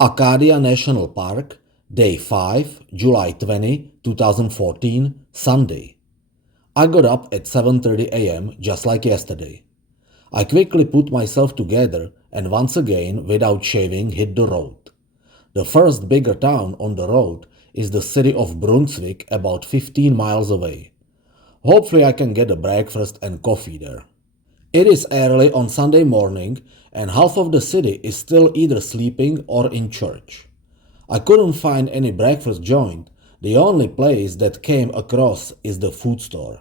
Acadia National Park, Day 5, July 20, 2014, Sunday. I got up at 7:30 a.m. just like yesterday. I quickly put myself together and once again, without shaving, hit the road. The first bigger town on the road is the city of Brunswick, about 15 miles away. Hopefully I can get a breakfast and coffee there. It is early on Sunday morning and half of the city is still either sleeping or in church. I couldn't find any breakfast joint. The only place that came across is the food store.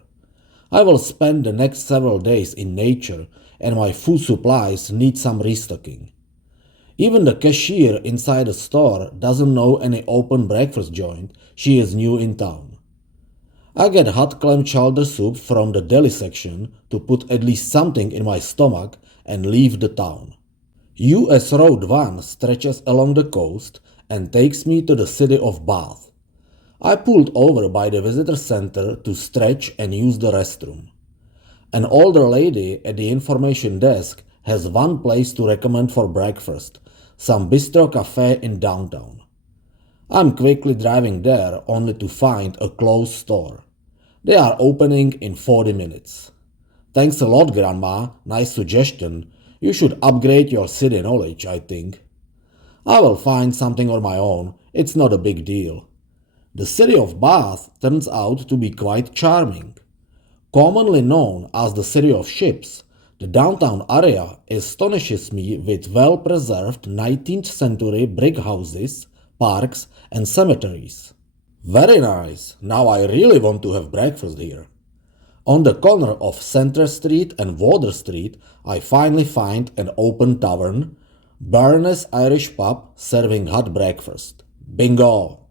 I will spend the next several days in nature and my food supplies need some restocking. Even the cashier inside the store doesn't know any open breakfast joint. She is new in town. I get hot clam chowder soup from the deli section to put at least something in my stomach and leave the town. US Road 1 stretches along the coast and takes me to the city of Bath. I pulled over by the visitor center to stretch and use the restroom. An older lady at the information desk has one place to recommend for breakfast, some bistro cafe in downtown. I'm quickly driving there only to find a closed store. They are opening in 40 minutes. Thanks a lot, Grandma. Nice suggestion. You should upgrade your city knowledge, I think. I will find something on my own. It's not a big deal. The city of Bath turns out to be quite charming. Commonly known as the City of Ships, the downtown area astonishes me with well-preserved 19th century brick houses, parks, and cemeteries. Very nice. Now I really want to have breakfast here. On the corner of Center Street and Water Street, I finally find an open tavern, Barnes Irish Pub, serving hot breakfast. Bingo!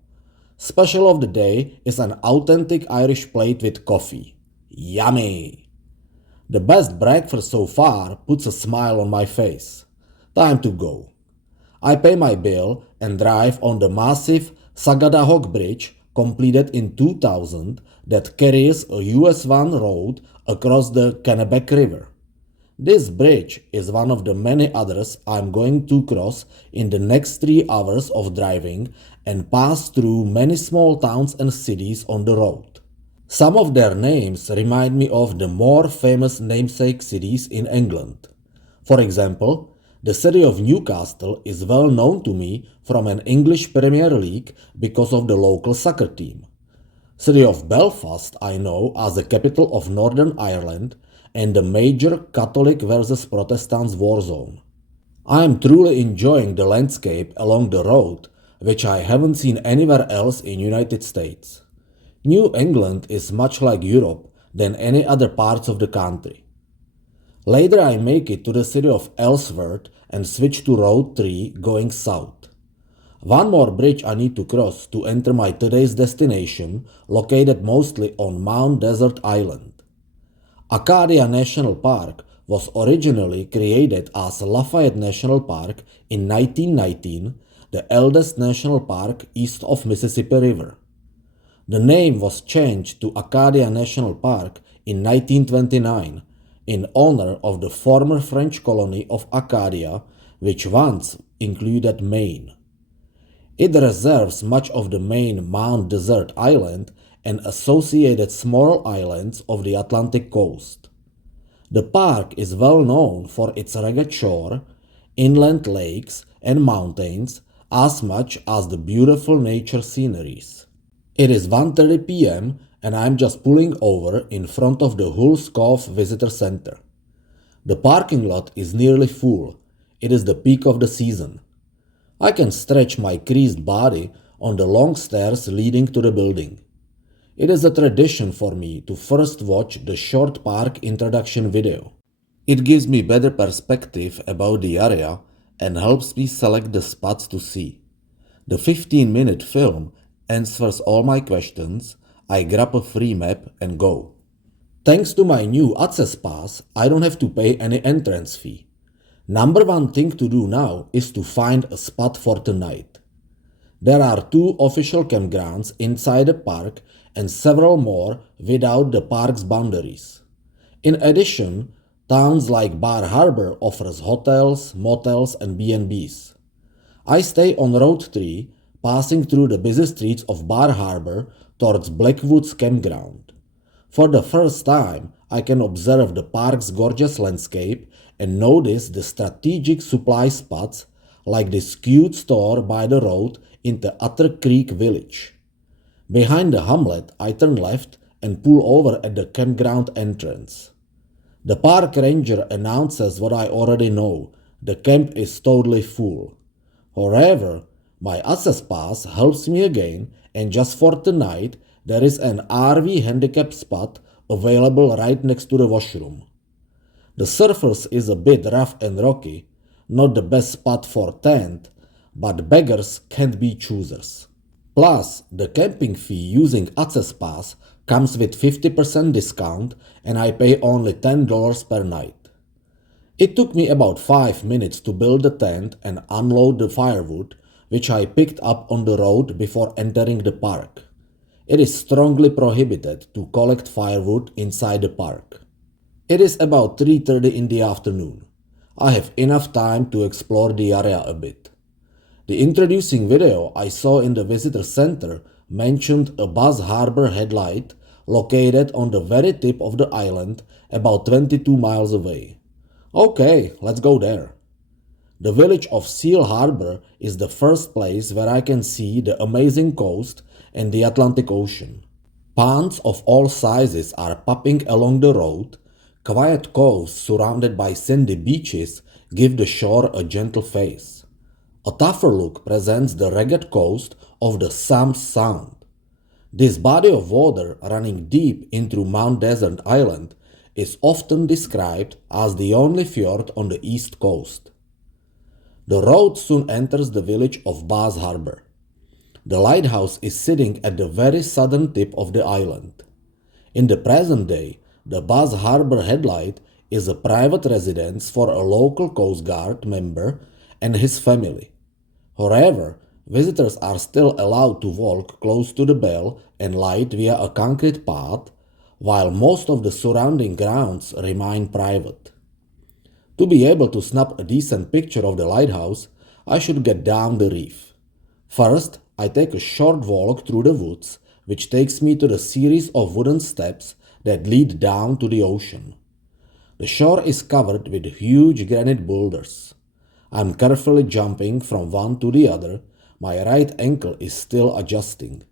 Special of the day is an authentic Irish plate with coffee. Yummy! The best breakfast so far puts a smile on my face. Time to go. I pay my bill and drive on the massive Sagadahoc Bridge, completed in 2000, that carries a US 1 road across the Kennebec River. This bridge is one of the many others I'm going to cross in the next 3 hours of driving and pass through many small towns and cities on the road. Some of their names remind me of the more famous namesake cities in England. For example, the city of Newcastle is well known to me from an English Premier League because of the local soccer team. City of Belfast I know as the capital of Northern Ireland and the major Catholic versus Protestant war zone. I am truly enjoying the landscape along the road, which I haven't seen anywhere else in United States. New England is much like Europe than any other parts of the country. Later I make it to the city of Ellsworth and switch to Road 3 going south. One more bridge I need to cross to enter my today's destination, located mostly on Mount Desert Island. Acadia National Park was originally created as Lafayette National Park in 1919, the eldest national park east of Mississippi River. The name was changed to Acadia National Park in 1929 in honor of the former French colony of Acadia, which once included Maine. It reserves much of the main Mount Desert Island and associated small islands of the Atlantic coast. The park is well known for its rugged shore, inland lakes, and mountains, as much as the beautiful nature sceneries. It is 1:30 p.m. and I'm just pulling over in front of the Hulls Cove Visitor Center. The parking lot is nearly full. It is the peak of the season. I can stretch my creased body on the long stairs leading to the building. It is a tradition for me to first watch the short park introduction video. It gives me better perspective about the area and helps me select the spots to see. The 15-minute film answers all my questions. I grab a free map and go. Thanks to my new Access Pass, I don't have to pay any entrance fee. Number one thing to do now is to find a spot for tonight. There are 2 official campgrounds inside the park and several more without the park's boundaries. In addition, towns like Bar Harbor offers hotels, motels, and B&Bs. I stay on Road 3, passing through the busy streets of Bar Harbor towards Blackwoods Campground. For the first time, I can observe the park's gorgeous landscape and notice the strategic supply spots like this cute store by the road in the Otter Creek village. Behind the hamlet, I turn left and pull over at the campground entrance. The park ranger announces what I already know: the camp is totally full. However, my access pass helps me again, and just for tonight, there is an RV handicap spot available right next to the washroom. The surface is a bit rough and rocky, not the best spot for tent, but beggars can't be choosers. Plus, the camping fee using Access Pass comes with 50% discount and I pay only $10 per night. It took me about 5 minutes to build the tent and unload the firewood, which I picked up on the road before entering the park. It is strongly prohibited to collect firewood inside the park. It is about 3:30 in the afternoon. I have enough time to explore the area a bit. The introducing video I saw in the visitor center mentioned a Buzz Harbor headlight located on the very tip of the island about 22 miles away. Okay, let's go there. The village of Seal Harbor is the first place where I can see the amazing coast and the Atlantic Ocean. Ponds of all sizes are popping along the road. Quiet coves surrounded by sandy beaches give the shore a gentle face. A tougher look presents the rugged coast of the Sams Sound. This body of water running deep into Mount Desert Island is often described as the only fjord on the east coast. The road soon enters the village of Baz Harbor. The lighthouse is sitting at the very southern tip of the island. In the present day, the Baz Harbor headlight is a private residence for a local Coast Guard member and his family. However, visitors are still allowed to walk close to the bell and light via a concrete path, while most of the surrounding grounds remain private. To be able to snap a decent picture of the lighthouse, I should get down the reef. First, I take a short walk through the woods, which takes me to the series of wooden steps that lead down to the ocean. The shore is covered with huge granite boulders. I'm carefully jumping from one to the other. My right ankle is still adjusting.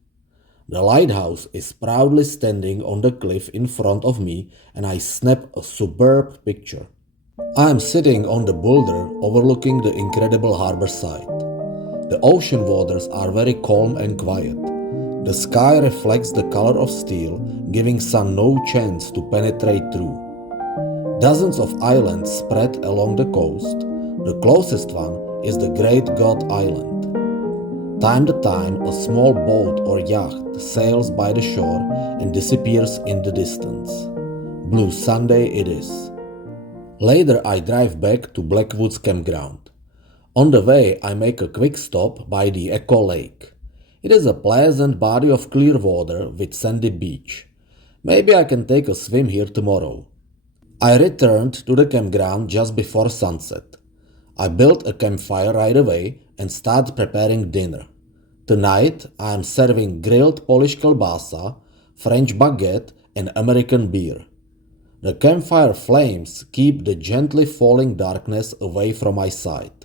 The lighthouse is proudly standing on the cliff in front of me, and I snap a superb picture. I am sitting on the boulder overlooking the incredible harbor site. The ocean waters are very calm and quiet. The sky reflects the color of steel, giving sun no chance to penetrate through. Dozens of islands spread along the coast. The closest one is the Great God Island. Time to time, a small boat or yacht sails by the shore and disappears in the distance. Blue Sunday it is. Later, I drive back to Blackwoods Campground. On the way, I make a quick stop by the Echo Lake. It is a pleasant body of clear water with sandy beach. Maybe I can take a swim here tomorrow. I returned to the campground just before sunset. I built a campfire right away and started preparing dinner. Tonight, I am serving grilled Polish kielbasa, French baguette, and American beer. The campfire flames keep the gently falling darkness away from my sight.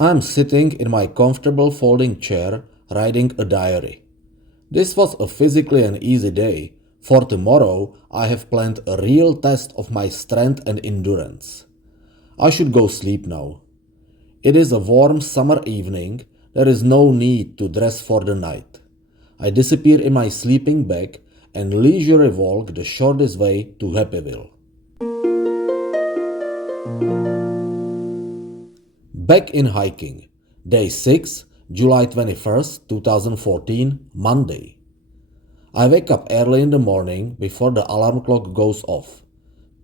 I am sitting in my comfortable folding chair writing a diary. This was a physically an easy day. For tomorrow, I have planned a real test of my strength and endurance. I should go sleep now. It is a warm summer evening. There is no need to dress for the night. I disappear in my sleeping bag and leisurely walk the shortest way to Happyville. Back in hiking. Day 6, July 21st, 2014, Monday. I wake up early in the morning before the alarm clock goes off.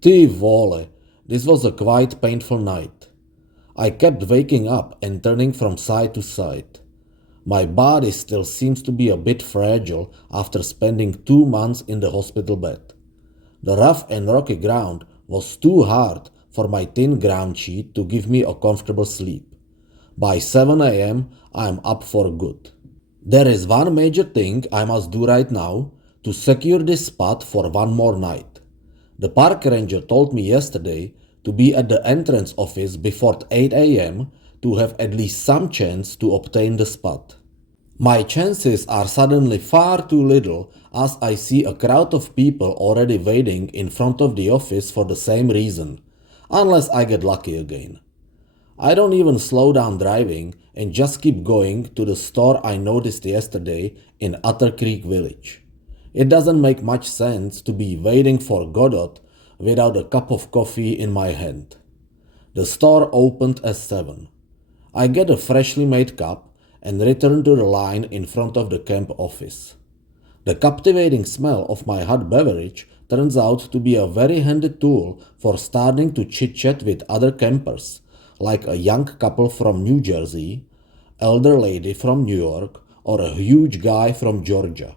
Ty vole, this was a quite painful night. I kept waking up and turning from side to side. My body still seems to be a bit fragile after spending 2 months in the hospital bed. The rough and rocky ground was too hard for my thin ground sheet to give me a comfortable sleep. By 7 a.m., I am up for good. There is one major thing I must do right now to secure this spot for one more night. The park ranger told me yesterday to be at the entrance office before 8 a.m. to have at least some chance to obtain the spot. My chances are suddenly far too little as I see a crowd of people already waiting in front of the office for the same reason, unless I get lucky again. I don't even slow down driving and just keep going to the store I noticed yesterday in Otter Creek Village. It doesn't make much sense to be waiting for Godot without a cup of coffee in my hand. The store opened at 7. I get a freshly made cup and return to the line in front of the camp office. The captivating smell of my hot beverage turns out to be a very handy tool for starting to chit-chat with other campers, like a young couple from New Jersey, elder lady from New York, or a huge guy from Georgia.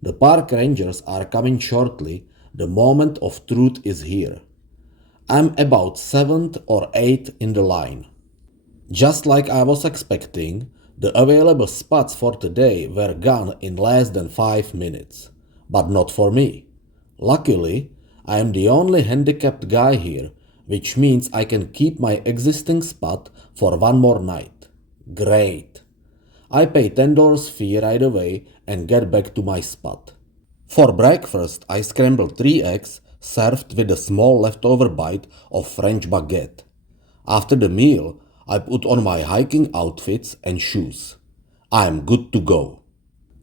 The park rangers are coming shortly. The moment of truth is here. I'm about 7th or 8th in the line. Just like I was expecting, the available spots for today were gone in less than 5 minutes. But not for me. Luckily, I am the only handicapped guy here, which means I can keep my existing spot for one more night. Great. I pay $10 fee right away and get back to my spot. For breakfast, I scrambled 3 eggs served with a small leftover bite of French baguette. After the meal, I put on my hiking outfits and shoes. I am good to go.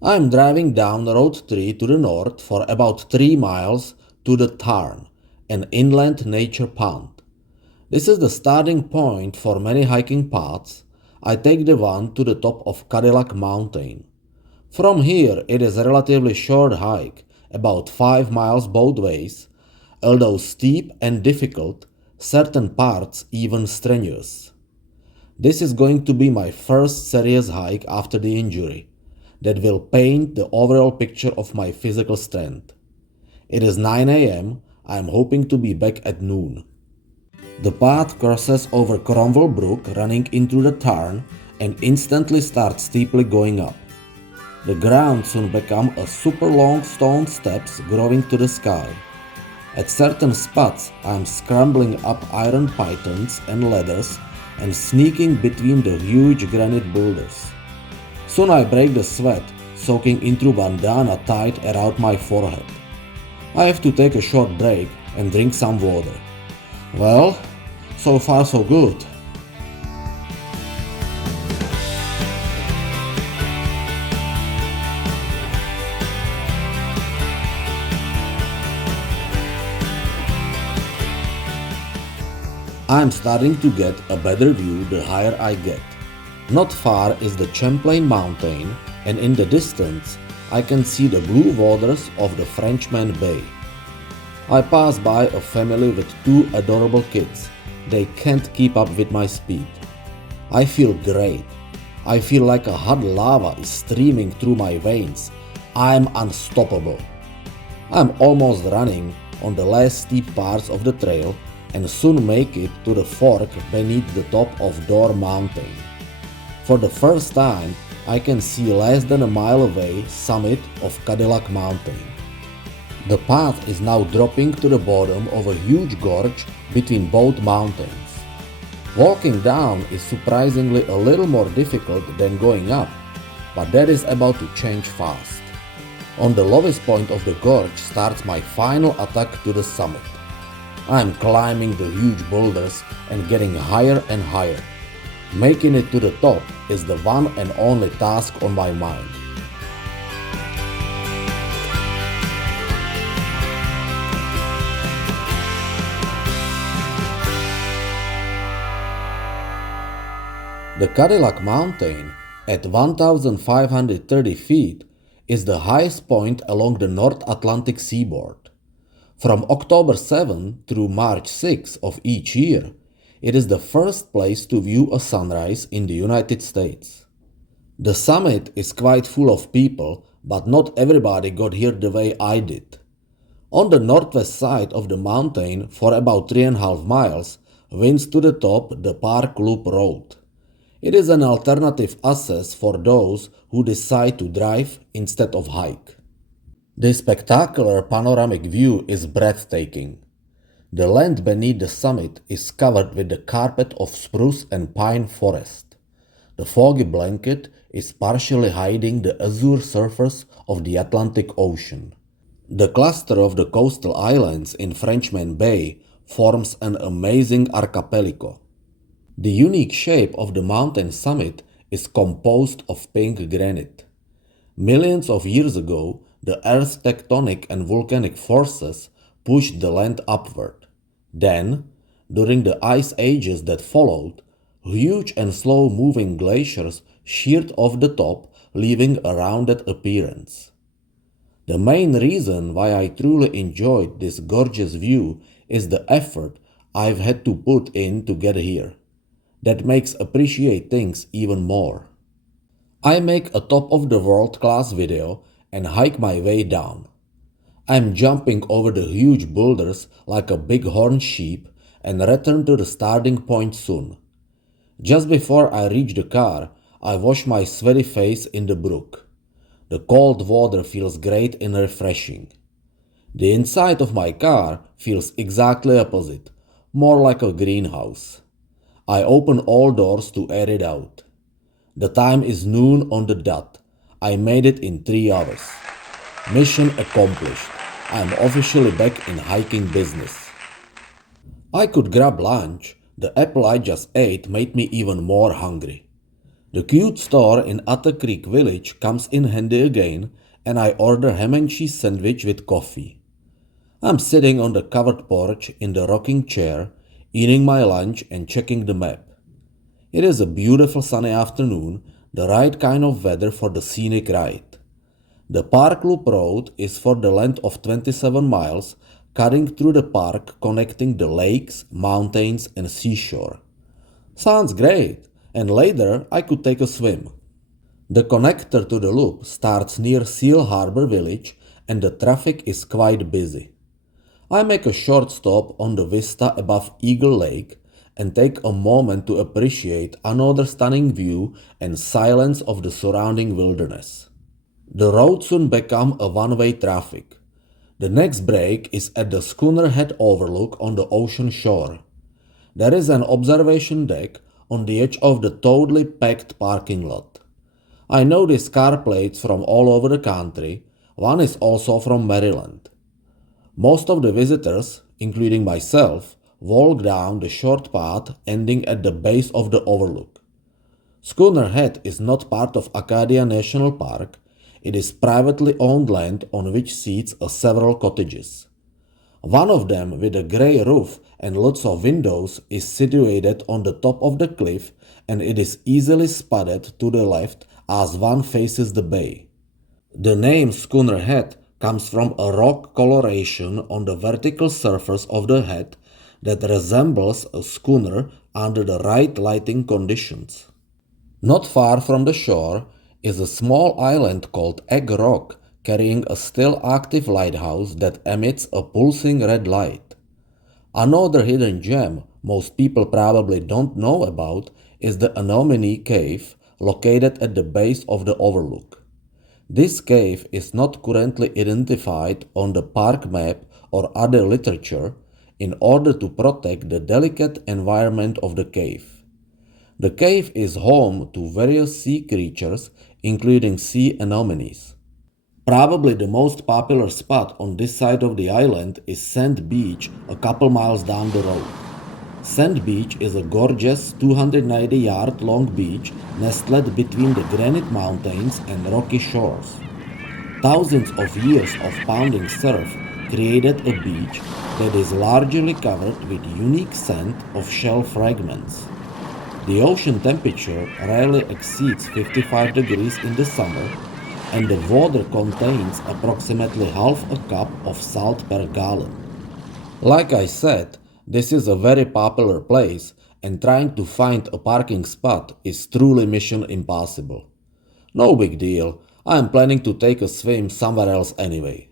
I am driving down Road 3 to the north for about 3 miles to the Tarn, an inland nature pond. This is the starting point for many hiking paths. I take the one to the top of Cadillac Mountain. From here, it is a relatively short hike, about 5 miles both ways, although steep and difficult, certain parts even strenuous. This is going to be my first serious hike after the injury that will paint the overall picture of my physical strength. It is 9 a.m. I am hoping to be back at noon. The path crosses over Cromwell Brook running into the Tarn and instantly starts steeply going up. The ground soon become a super long stone steps growing to the sky. At certain spots I am scrambling up iron pythons and ladders and sneaking between the huge granite boulders. Soon I break the sweat, soaking into bandana tied around my forehead. I have to take a short break and drink some water. Well, so far so good. I am starting to get a better view the higher I get. Not far is the Champlain Mountain, and in the distance I can see the blue waters of the Frenchman Bay. I pass by a family with 2 adorable kids. They can't keep up with my speed. I feel great. I feel like a hot lava is streaming through my veins. I'm unstoppable. I'm almost running on the last steep parts of the trail and soon make it to the fork beneath the top of Door Mountain. For the first time, I can see less than a mile away summit of Cadillac Mountain. The path is now dropping to the bottom of a huge gorge between both mountains. Walking down is surprisingly a little more difficult than going up, but that is about to change fast. On the lowest point of the gorge starts my final attack to the summit. I am climbing the huge boulders and getting higher and higher. Making it to the top is the one and only task on my mind. The Cadillac Mountain, at 1,530 feet, is the highest point along the North Atlantic seaboard. From October 7 through March 6 of each year, it is the first place to view a sunrise in the United States. The summit is quite full of people, but not everybody got here the way I did. On the northwest side of the mountain for about 3.5 miles winds to the top the Park Loop Road. It is an alternative access for those who decide to drive instead of hike. The spectacular panoramic view is breathtaking. The land beneath the summit is covered with a carpet of spruce and pine forest. The foggy blanket is partially hiding the azure surface of the Atlantic Ocean. The cluster of the coastal islands in Frenchman Bay forms an amazing archipelago. The unique shape of the mountain summit is composed of pink granite. Millions of years ago, the Earth's tectonic and volcanic forces pushed the land upward. Then, during the ice ages that followed, huge and slow-moving glaciers sheared off the top, leaving a rounded appearance. The main reason why I truly enjoyed this gorgeous view is the effort I've had to put in to get here. That makes appreciate things even more. I make a top of the world class video and hike my way down. I'm jumping over the huge boulders like a bighorn sheep and return to the starting point soon. Just before I reach the car, I wash my sweaty face in the brook. The cold water feels great and refreshing. The inside of my car feels exactly opposite, more like a greenhouse. I open all doors to air it out. The time is noon on the dot. I made it in 3 hours. Mission accomplished. I am officially back in hiking business. I could grab lunch. The apple I just ate made me even more hungry. The cute store in Otter Creek Village comes in handy again, and I order ham and cheese sandwich with coffee. I'm sitting on the covered porch in the rocking chair, eating my lunch and checking the map. It is a beautiful sunny afternoon, the right kind of weather for the scenic ride. The Park Loop Road is for the length of 27 miles, cutting through the park connecting the lakes, mountains and seashore. Sounds great, and later I could take a swim. The connector to the loop starts near Seal Harbor Village and the traffic is quite busy. I make a short stop on the vista above Eagle Lake and take a moment to appreciate another stunning view and silence of the surrounding wilderness. The road soon become a one-way traffic. The next break is at the Schooner Head overlook on the ocean shore. There is an observation deck on the edge of the totally packed parking lot. I notice car plates from all over the country. One is also from Maryland. Most of the visitors, including myself, walk down the short path ending at the base of the overlook. Schooner Head is not part of Acadia National Park. It is privately owned land on which sits several cottages. One of them, with a grey roof and lots of windows, is situated on the top of the cliff and it is easily spotted to the left as one faces the bay. The name Schooner Head comes from a rock coloration on the vertical surface of the head that resembles a schooner under the right lighting conditions. Not far from the shore is a small island called Egg Rock carrying a still active lighthouse that emits a pulsing red light. Another hidden gem most people probably don't know about is the Anomone Cave located at the base of the overlook. This cave is not currently identified on the park map or other literature in order to protect the delicate environment of the cave. The cave is home to various sea creatures, including sea anemones. Probably the most popular spot on this side of the island is Sand Beach, a couple miles down the road. Sand Beach is a gorgeous 290-yard-long beach nestled between the granite mountains and rocky shores. Thousands of years of pounding surf created a beach that is largely covered with unique scent of shell fragments. The ocean temperature rarely exceeds 55 degrees in the summer, and the water contains approximately half a cup of salt per gallon. Like I said, this is a very popular place, and trying to find a parking spot is truly mission impossible. No big deal, I am planning to take a swim somewhere else anyway.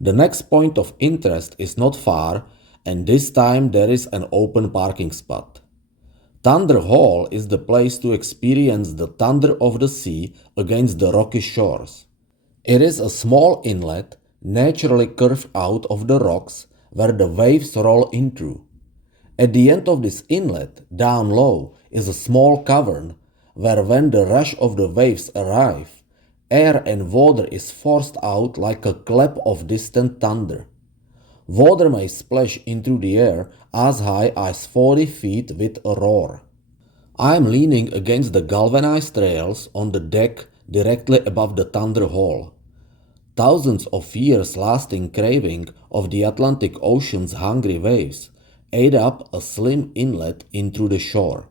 The next point of interest is not far, and this time there is an open parking spot. Thunder Hall is the place to experience the thunder of the sea against the rocky shores. It is a small inlet naturally curved out of the rocks where the waves roll in through. At the end of this inlet, down low, is a small cavern where, when the rush of the waves arrive, air and water is forced out like a clap of distant thunder. Water may splash into the air as high as 40 feet with a roar. I am leaning against the galvanized rails on the deck directly above the Thunder Hall. Thousands of years lasting craving of the Atlantic Ocean's hungry waves ate up a slim inlet into the shore.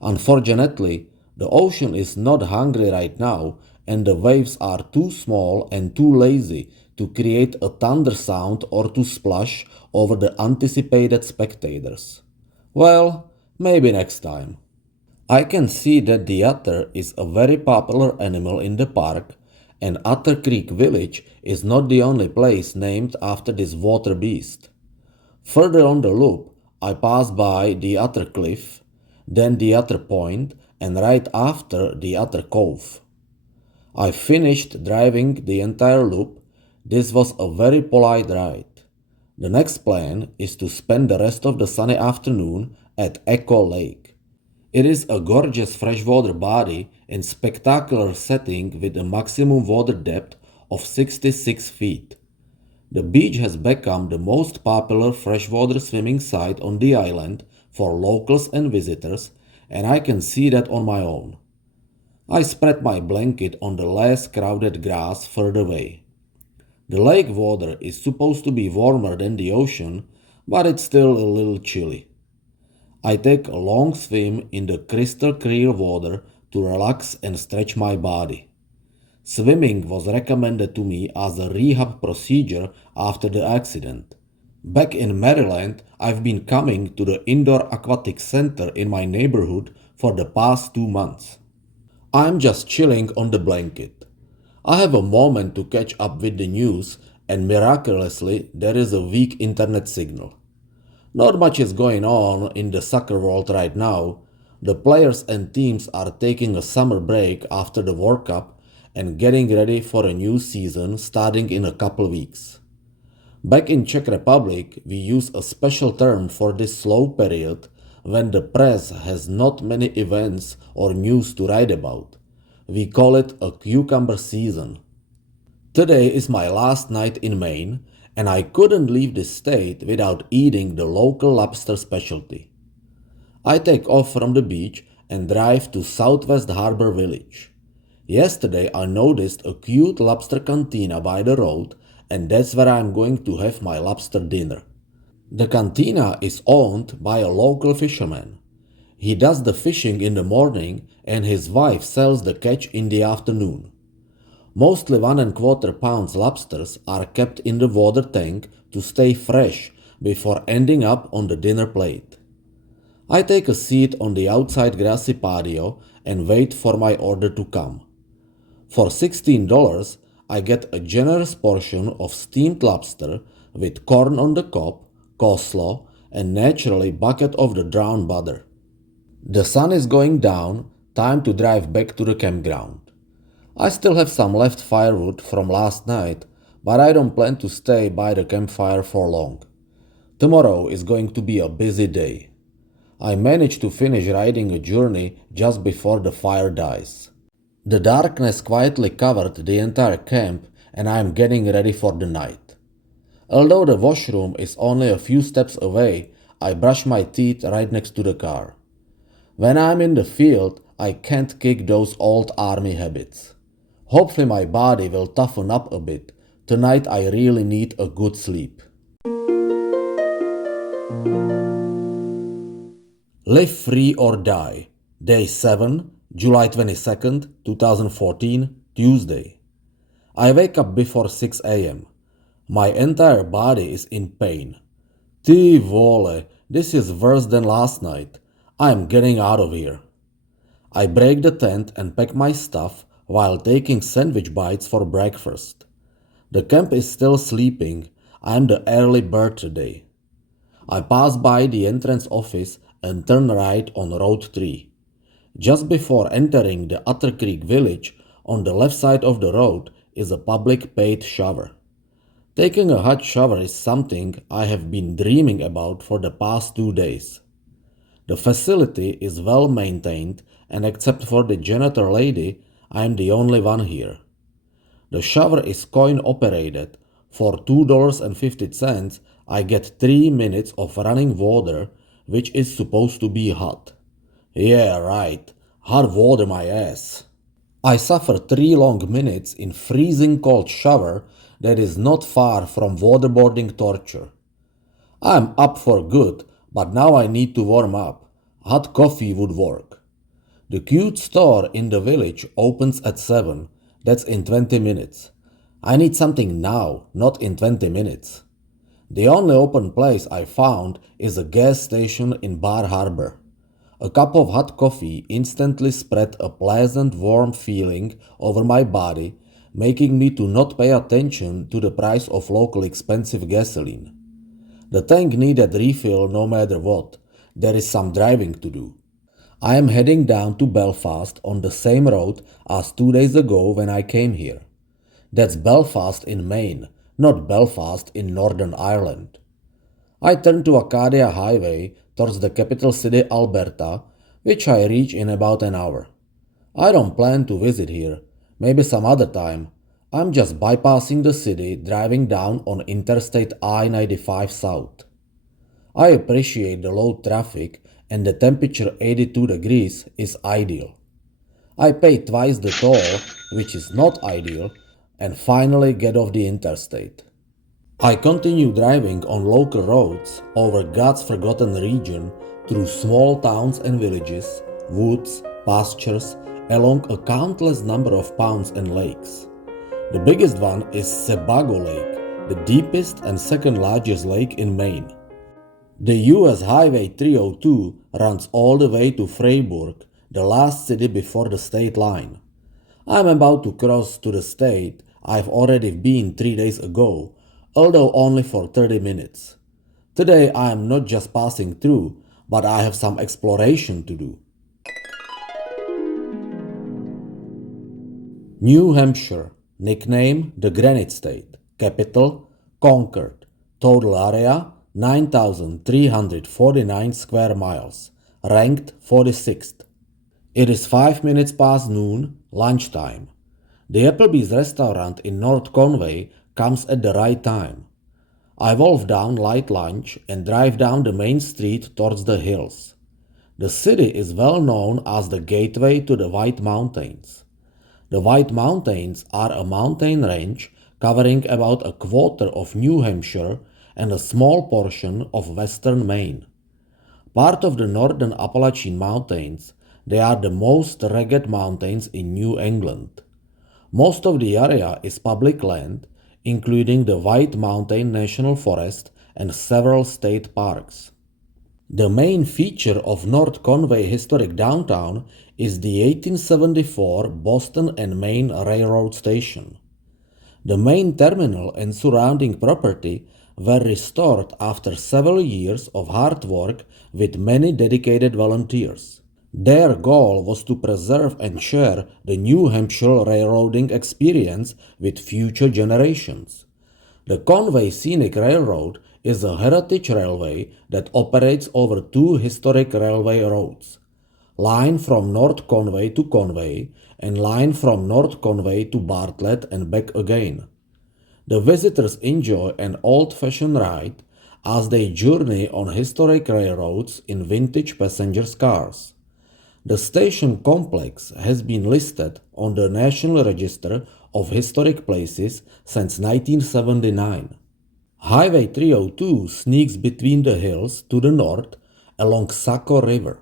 Unfortunately, the ocean is not hungry right now, and the waves are too small and too lazy to create a thunder sound or to splash over the anticipated spectators. Well, maybe next time. I can see that the otter is a very popular animal in the park, and Otter Creek Village is not the only place named after this water beast. Further on the loop, I pass by the Otter Cliff, then the Otter Point, and right after the Otter Cove. I finished driving the entire loop. This was a very polite ride. The next plan is to spend the rest of the sunny afternoon at Echo Lake. It is a gorgeous freshwater body and spectacular setting with a maximum water depth of 66 feet. The beach has become the most popular freshwater swimming site on the island for locals and visitors, and I can see that on my own. I spread my blanket on the less crowded grass further away. The lake water is supposed to be warmer than the ocean, but it's still a little chilly. I take a long swim in the crystal clear water to relax and stretch my body. Swimming was recommended to me as a rehab procedure after the accident. Back in Maryland, I've been coming to the indoor aquatic center in my neighborhood for the past 2 months. I'm just chilling on the blanket. I have a moment to catch up with the news, and miraculously, there is a weak internet signal. Not much is going on in the soccer world right now. The players and teams are taking a summer break after the World Cup and getting ready for a new season starting in a couple weeks. Back in Czech Republic, we use a special term for this slow period when the press has not many events or news to write about. We call it a cucumber season. Today is my last night in Maine, and I couldn't leave this state without eating the local lobster specialty. I take off from the beach and drive to Southwest Harbor Village. Yesterday I noticed a cute lobster cantina by the road, and that's where I'm going to have my lobster dinner. The cantina is owned by a local fisherman. He does the fishing in the morning and his wife sells the catch in the afternoon. Mostly 1¼ pound lobsters are kept in the water tank to stay fresh before ending up on the dinner plate. I take a seat on the outside grassy patio and wait for my order to come. For $16, I get a generous portion of steamed lobster with corn on the cob, coleslaw, and naturally bucket of the drowned butter. The sun is going down, time to drive back to the campground. I still have some left firewood from last night, but I don't plan to stay by the campfire for long. Tomorrow is going to be a busy day. I managed to finish riding a journey just before the fire dies. The darkness quietly covered the entire camp, and I am getting ready for the night. Although the washroom is only a few steps away, I brush my teeth right next to the car. When I'm in the field, I can't kick those old army habits. Hopefully my body will toughen up a bit. Tonight I really need a good sleep. Live Free or Die, Day 7, July 22nd, 2014, Tuesday. I wake up before 6 a.m. My entire body is in pain. Ty vole, this is worse than last night. I'm getting out of here. I break the tent and pack my stuff while taking sandwich bites for breakfast. The camp is still sleeping. I'm the early bird today. I pass by the entrance office and turn right on Road 3. Just before entering the Otter Creek village, on the left side of the road is a public paid shower. Taking a hot shower is something I have been dreaming about for the past 2 days. The facility is well maintained, and except for the janitor lady, I am the only one here. The shower is coin operated. For $2.50, I get 3 minutes of running water, which is supposed to be hot. Yeah, right, hot water my ass. I suffer 3 long minutes in freezing cold shower that is not far from waterboarding torture. I'm up for good, but now I need to warm up. Hot coffee would work. The cute store in the village opens at 7. That's in 20 minutes. I need something now, not in 20 minutes. The only open place I found is a gas station in Bar Harbor. A cup of hot coffee instantly spread a pleasant warm feeling over my body, making me to not pay attention to the price of local expensive gasoline. The tank needed refill no matter what. There is some driving to do. I am heading down to Belfast on the same road as 2 days ago when I came here. That's Belfast in Maine, not Belfast in Northern Ireland. I turn to Acadia Highway towards the capital city Alberta, which I reach in about an hour. I don't plan to visit here, maybe some other time. I'm just bypassing the city, driving down on Interstate I-95 South. I appreciate the low traffic and the temperature 82 degrees is ideal. I pay twice the toll, which is not ideal, and finally get off the interstate. I continue driving on local roads over God's forgotten region through small towns and villages, woods, pastures, along a countless number of ponds and lakes. The biggest one is Sebago Lake, the deepest and second largest lake in Maine. The US Highway 302 runs all the way to Freiburg, the last city before the state line. I'm about to cross to the state I've already been 3 days ago, although only for 30 minutes. Today I am not just passing through, but I have some exploration to do. New Hampshire, nickname the Granite State, capital Concord, total area 9,349 square miles, ranked 46th. It is 5 minutes past noon, lunchtime. The Applebee's restaurant in North Conway comes at the right time. I wolf down light lunch and drive down the main street towards the hills. The city is well known as the gateway to the White Mountains. The White Mountains are a mountain range covering about a quarter of New Hampshire and a small portion of western Maine. Part of the northern Appalachian Mountains, they are the most rugged mountains in New England. Most of the area is public land, including the White Mountain National Forest and several state parks. The main feature of North Conway Historic Downtown is the 1874 Boston and Maine Railroad Station. The main terminal and surrounding property were restored after several years of hard work with many dedicated volunteers. Their goal was to preserve and share the New Hampshire railroading experience with future generations. The Conway Scenic Railroad is a heritage railway that operates over 2 historic railway roads. Line from North Conway to Conway and line from North Conway to Bartlett and back again. The visitors enjoy an old-fashioned ride as they journey on historic railroads in vintage passenger cars. The station complex has been listed on the National Register of Historic Places since 1979. Highway 302 sneaks between the hills to the north along Saco River.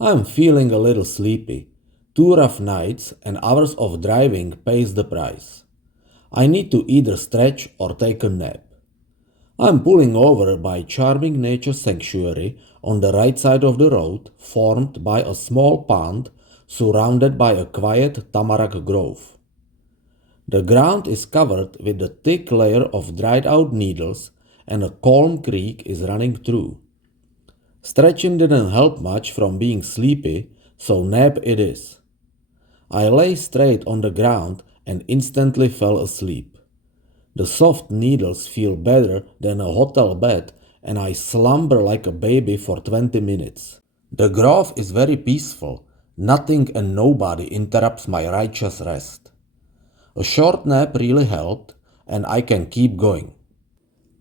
I'm feeling a little sleepy. 2 rough nights and hours of driving pays the price. I need to either stretch or take a nap. I'm pulling over by charming nature sanctuary on the right side of the road, formed by a small pond surrounded by a quiet tamarack grove. The ground is covered with a thick layer of dried out needles and a calm creek is running through. Stretching didn't help much from being sleepy, so nap it is. I lay straight on the ground and instantly fell asleep. The soft needles feel better than a hotel bed, and I slumber like a baby for 20 minutes. The grove is very peaceful. Nothing and nobody interrupts my righteous rest. A short nap really helped, and I can keep going.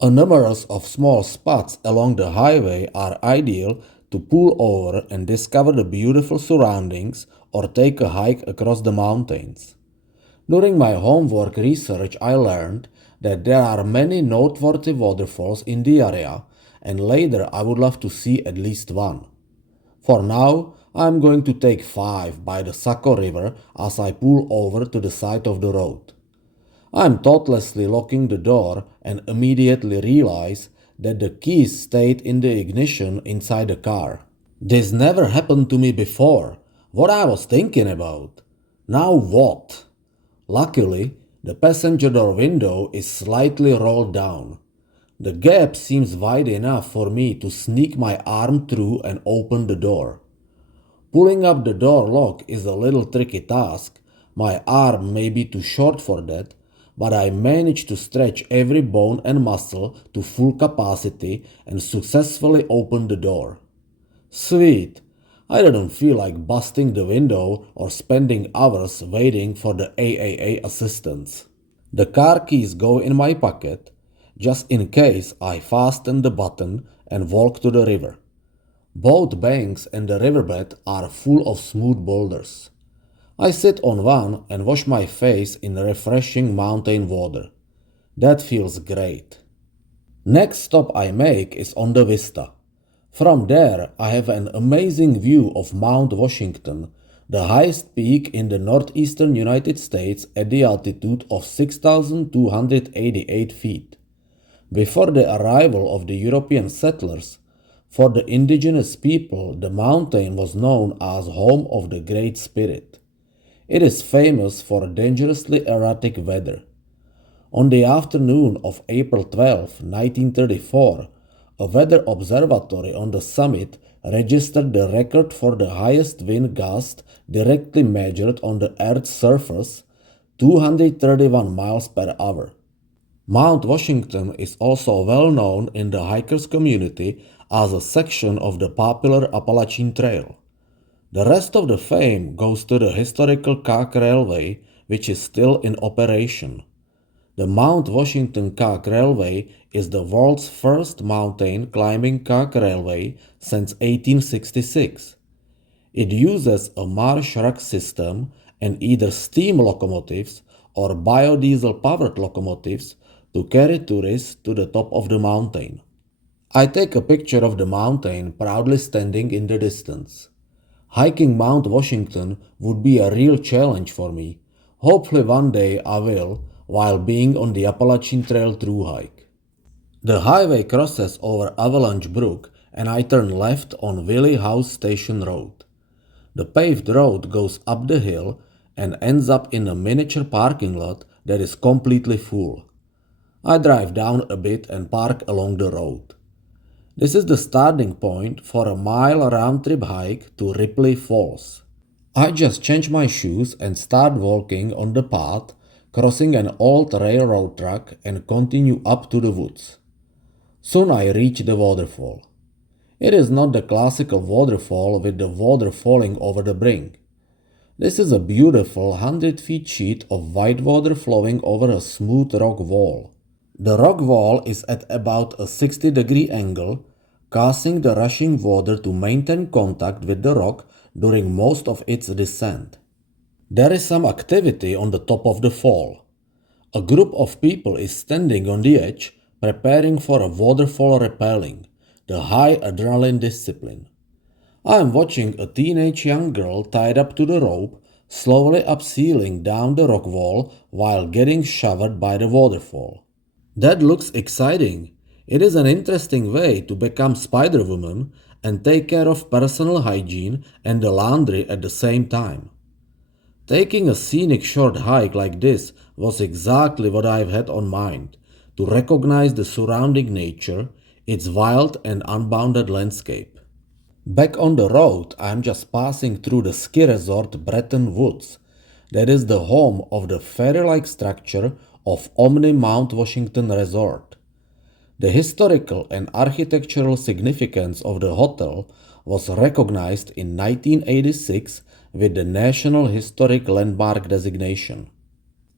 A number of small spots along the highway are ideal to pull over and discover the beautiful surroundings or take a hike across the mountains. During my homework research, I learned that there are many noteworthy waterfalls in the area, and later I would love to see at least one. For now, I am going to take 5 by the Saco River as I pull over to the side of the road. I am thoughtlessly locking the door and immediately realize that the keys stayed in the ignition inside the car. This never happened to me before. What I was thinking about. Now what? Luckily, the passenger door window is slightly rolled down. The gap seems wide enough for me to sneak my arm through and open the door. Pulling up the door lock is a little tricky task. My arm may be too short for that, but I managed to stretch every bone and muscle to full capacity and successfully open the door. Sweet. I didn't feel like busting the window or spending hours waiting for the AAA assistance. The car keys go in my pocket, just in case I fasten the button and walk to the river. Both banks and the riverbed are full of smooth boulders. I sit on one and wash my face in refreshing mountain water. That feels great. Next stop I make is on the Vista. From there, I have an amazing view of Mount Washington, the highest peak in the northeastern United States at the altitude of 6,288 feet. Before the arrival of the European settlers, for the indigenous people, the mountain was known as home of the Great Spirit. It is famous for dangerously erratic weather. On the afternoon of April 12, 1934, a weather observatory on the summit registered the record for the highest wind gust directly measured on the Earth's surface, 231 miles per hour. Mount Washington is also well known in the hikers community as a section of the popular Appalachian Trail. The rest of the fame goes to the historical Cache Railway, which is still in operation. The Mount Washington Cache Railway is the world's first mountain climbing cache railway since 1866. It uses a marsh rack system and either steam locomotives or biodiesel-powered locomotives to carry tourists to the top of the mountain. I take a picture of the mountain proudly standing in the distance. Hiking Mount Washington would be a real challenge for me. Hopefully one day I will, while being on the Appalachian Trail through hike. The highway crosses over Avalanche Brook and I turn left on Willie House Station Road. The paved road goes up the hill and ends up in a miniature parking lot that is completely full. I drive down a bit and park along the road. This is the starting point for a mile round-trip hike to Ripley Falls. I just change my shoes and start walking on the path, crossing an old railroad track and continue up to the woods. Soon I reach the waterfall. It is not the classical waterfall with the water falling over the brink. This is a beautiful 100-feet sheet of white water flowing over a smooth rock wall. The rock wall is at about a 60-degree angle, causing the rushing water to maintain contact with the rock during most of its descent. There is some activity on the top of the fall. A group of people is standing on the edge, preparing for a waterfall rappelling, the high adrenaline discipline. I am watching a teenage young girl tied up to the rope, slowly upsealing down the rock wall while getting showered by the waterfall. That looks exciting. It is an interesting way to become Spider-Woman and take care of personal hygiene and the laundry at the same time. Taking a scenic short hike like this was exactly what I've had on mind, to recognize the surrounding nature, its wild and unbounded landscape. Back on the road, I'm just passing through the ski resort Bretton Woods. That is the home of the fairy-like structure of Omni Mount Washington Resort. The historical and architectural significance of the hotel was recognized in 1986 with the National Historic Landmark designation.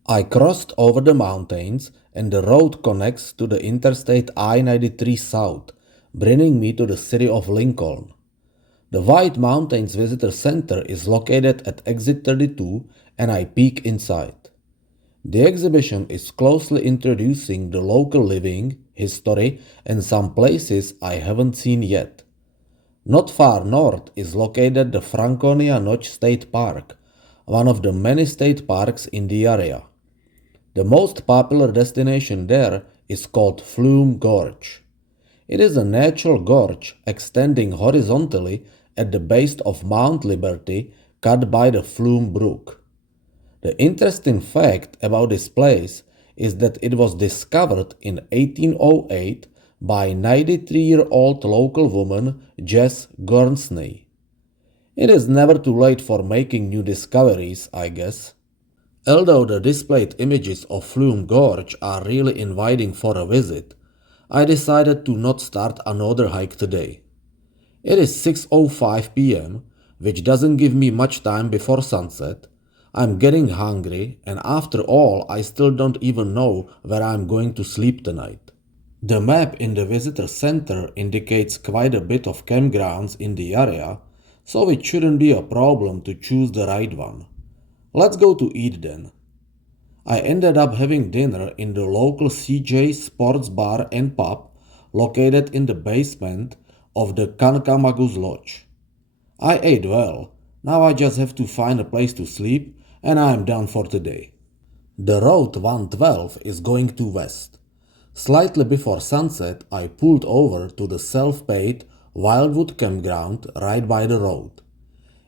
I crossed over the mountains and the road connects to the Interstate I-93 South, bringing me to the city of Lincoln. The White Mountains Visitor Center is located at exit 32 and I peek inside. The exhibition is closely introducing the local living, history, and some places I haven't seen yet. Not far north is located the Franconia Notch State Park, one of the many state parks in the area. The most popular destination there is called Flume Gorge. It is a natural gorge extending horizontally at the base of Mount Liberty cut by the Flume Brook. The interesting fact about this place is that it was discovered in 1808 by 93-year-old local woman Jess Gornsney. It is never too late for making new discoveries, I guess. Although the displayed images of Flume Gorge are really inviting for a visit, I decided to not start another hike today. It is 6:05 p.m., which doesn't give me much time before sunset. I'm getting hungry, and after all, I still don't even know where I'm going to sleep tonight. The map in the visitor center indicates quite a bit of campgrounds in the area, so it shouldn't be a problem to choose the right one. Let's go to eat then. I ended up having dinner in the local CJ Sports Bar and Pub located in the basement of the Kankamagus Lodge. I ate well. Now I just have to find a place to sleep and I am done for today. The road 112 is going to west. Slightly before sunset, I pulled over to the self-paid Wildwood campground right by the road.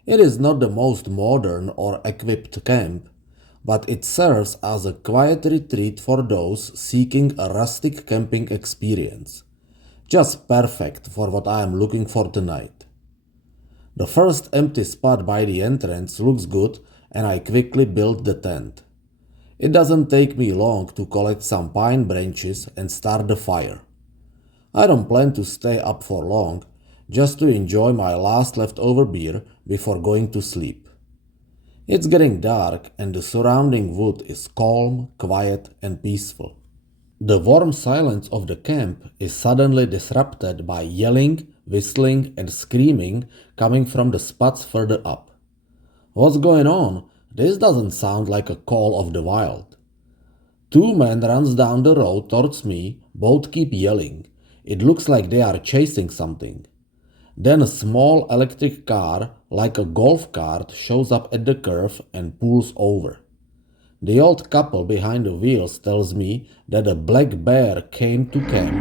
It is not the most modern or equipped camp, but it serves as a quiet retreat for those seeking a rustic camping experience. Just perfect for what I am looking for tonight. The first empty spot by the entrance looks good and I quickly build the tent. It doesn't take me long to collect some pine branches and start the fire. I don't plan to stay up for long, just to enjoy my last leftover beer before going to sleep. It's getting dark and the surrounding wood is calm, quiet, and peaceful. The warm silence of the camp is suddenly disrupted by yelling, whistling, and screaming coming from the spots further up. What's going on? This doesn't sound like a call of the wild. Two men runs down the road towards me, both keep yelling. It looks like they are chasing something. Then a small electric car, like a golf cart, shows up at the curve and pulls over. The old couple behind the wheels tells me that a black bear came to camp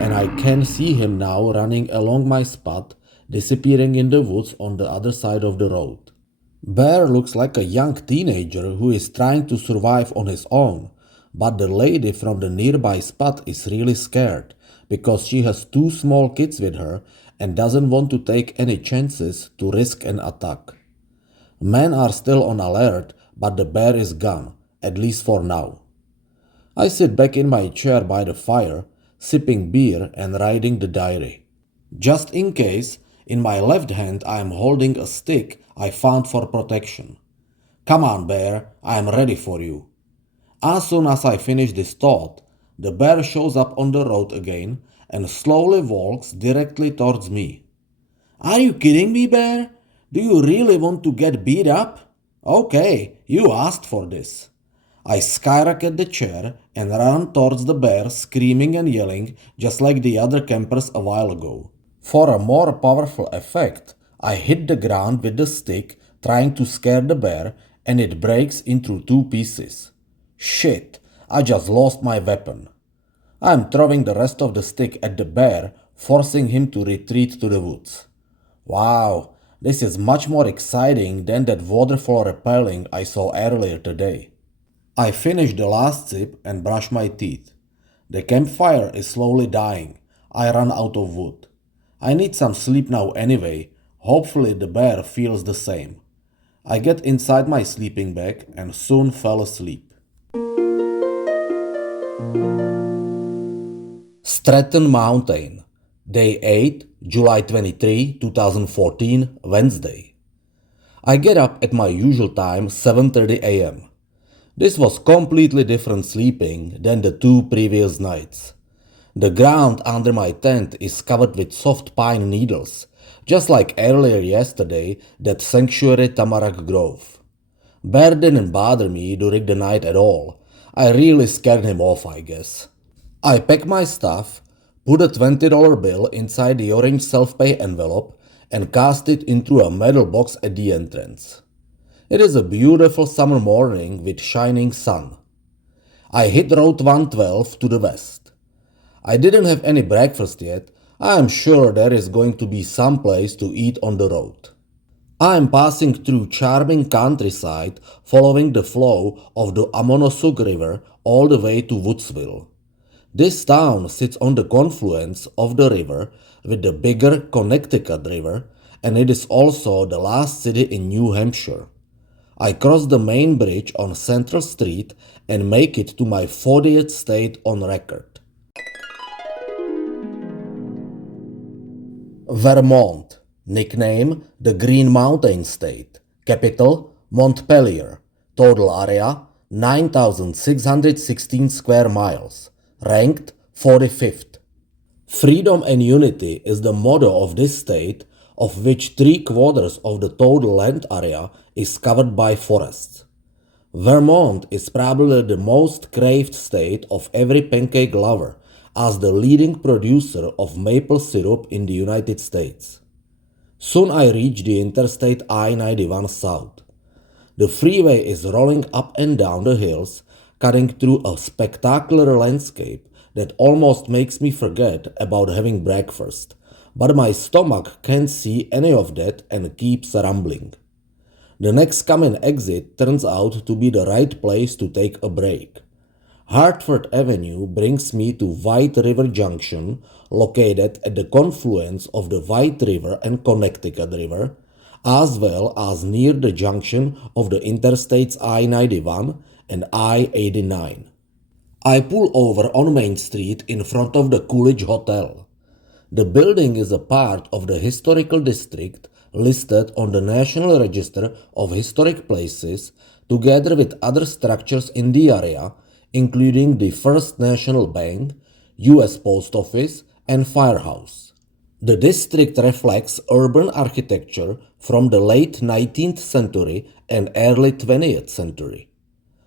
and I can see him now running along my spot, disappearing in the woods on the other side of the road. Bear looks like a young teenager who is trying to survive on his own, but the lady from the nearby spot is really scared because she has two small kids with her and doesn't want to take any chances to risk an attack. Men are still on alert, but the bear is gone, at least for now. I sit back in my chair by the fire, sipping beer and writing the diary. Just in case, in my left hand I am holding a stick I found for protection. Come on, bear, I am ready for you. As soon as I finish this thought, the bear shows up on the road again and slowly walks directly towards me. Are you kidding me, bear? Do you really want to get beat up? Okay, you asked for this. I skyrocket the chair and run towards the bear, screaming and yelling just like the other campers a while ago. For a more powerful effect, I hit the ground with the stick, trying to scare the bear, and it breaks into two pieces. Shit, I just lost my weapon. I am throwing the rest of the stick at the bear, forcing him to retreat to the woods. Wow, this is much more exciting than that waterfall rappelling I saw earlier today. I finish the last sip and brush my teeth. The campfire is slowly dying. I run out of wood. I need some sleep now anyway. Hopefully the bear feels the same. I get inside my sleeping bag and soon fell asleep. Stratton Mountain, Day 8, July 23, 2014, Wednesday. I get up at my usual time, 7:30 a.m. This was completely different sleeping than the 2 previous nights. The ground under my tent is covered with soft pine needles, just like earlier yesterday that sanctuary tamarack grove. Bear didn't bother me during the night at all. I really scared him off, I guess. I pack my stuff, put a $20 bill inside the orange self-pay envelope, and cast it into a metal box at the entrance. It is a beautiful summer morning with shining sun. I hit Route 112 to the west. I didn't have any breakfast yet. I am sure there is going to be some place to eat on the road. I am passing through charming countryside following the flow of the Amonosug River all the way to Woodsville. This town sits on the confluence of the river with the bigger Connecticut River, and it is also the last city in New Hampshire. I cross the main bridge on Central Street and make it to my 40th state on record. Vermont, nickname the Green Mountain State, capital Montpelier, total area 9,616 square miles, ranked 45th. Freedom and unity is the motto of this state, of which 3/4 of the total land area is covered by forests. Vermont is probably the most craved state of every pancake lover, as the leading producer of maple syrup in the United States. Soon I reach the Interstate I-91 South. The freeway is rolling up and down the hills, cutting through a spectacular landscape that almost makes me forget about having breakfast, but my stomach can't see any of that and keeps rumbling. The next coming exit turns out to be the right place to take a break. Hartford Avenue brings me to White River Junction, located at the confluence of the White River and Connecticut River, as well as near the junction of the Interstates I-91 and I-89. I pull over on Main Street in front of the Coolidge Hotel. The building is a part of the historical district listed on the National Register of Historic Places, together with other structures in the area, including the First National Bank, U.S. Post Office, and firehouse. The district reflects urban architecture from the late 19th century and early 20th century.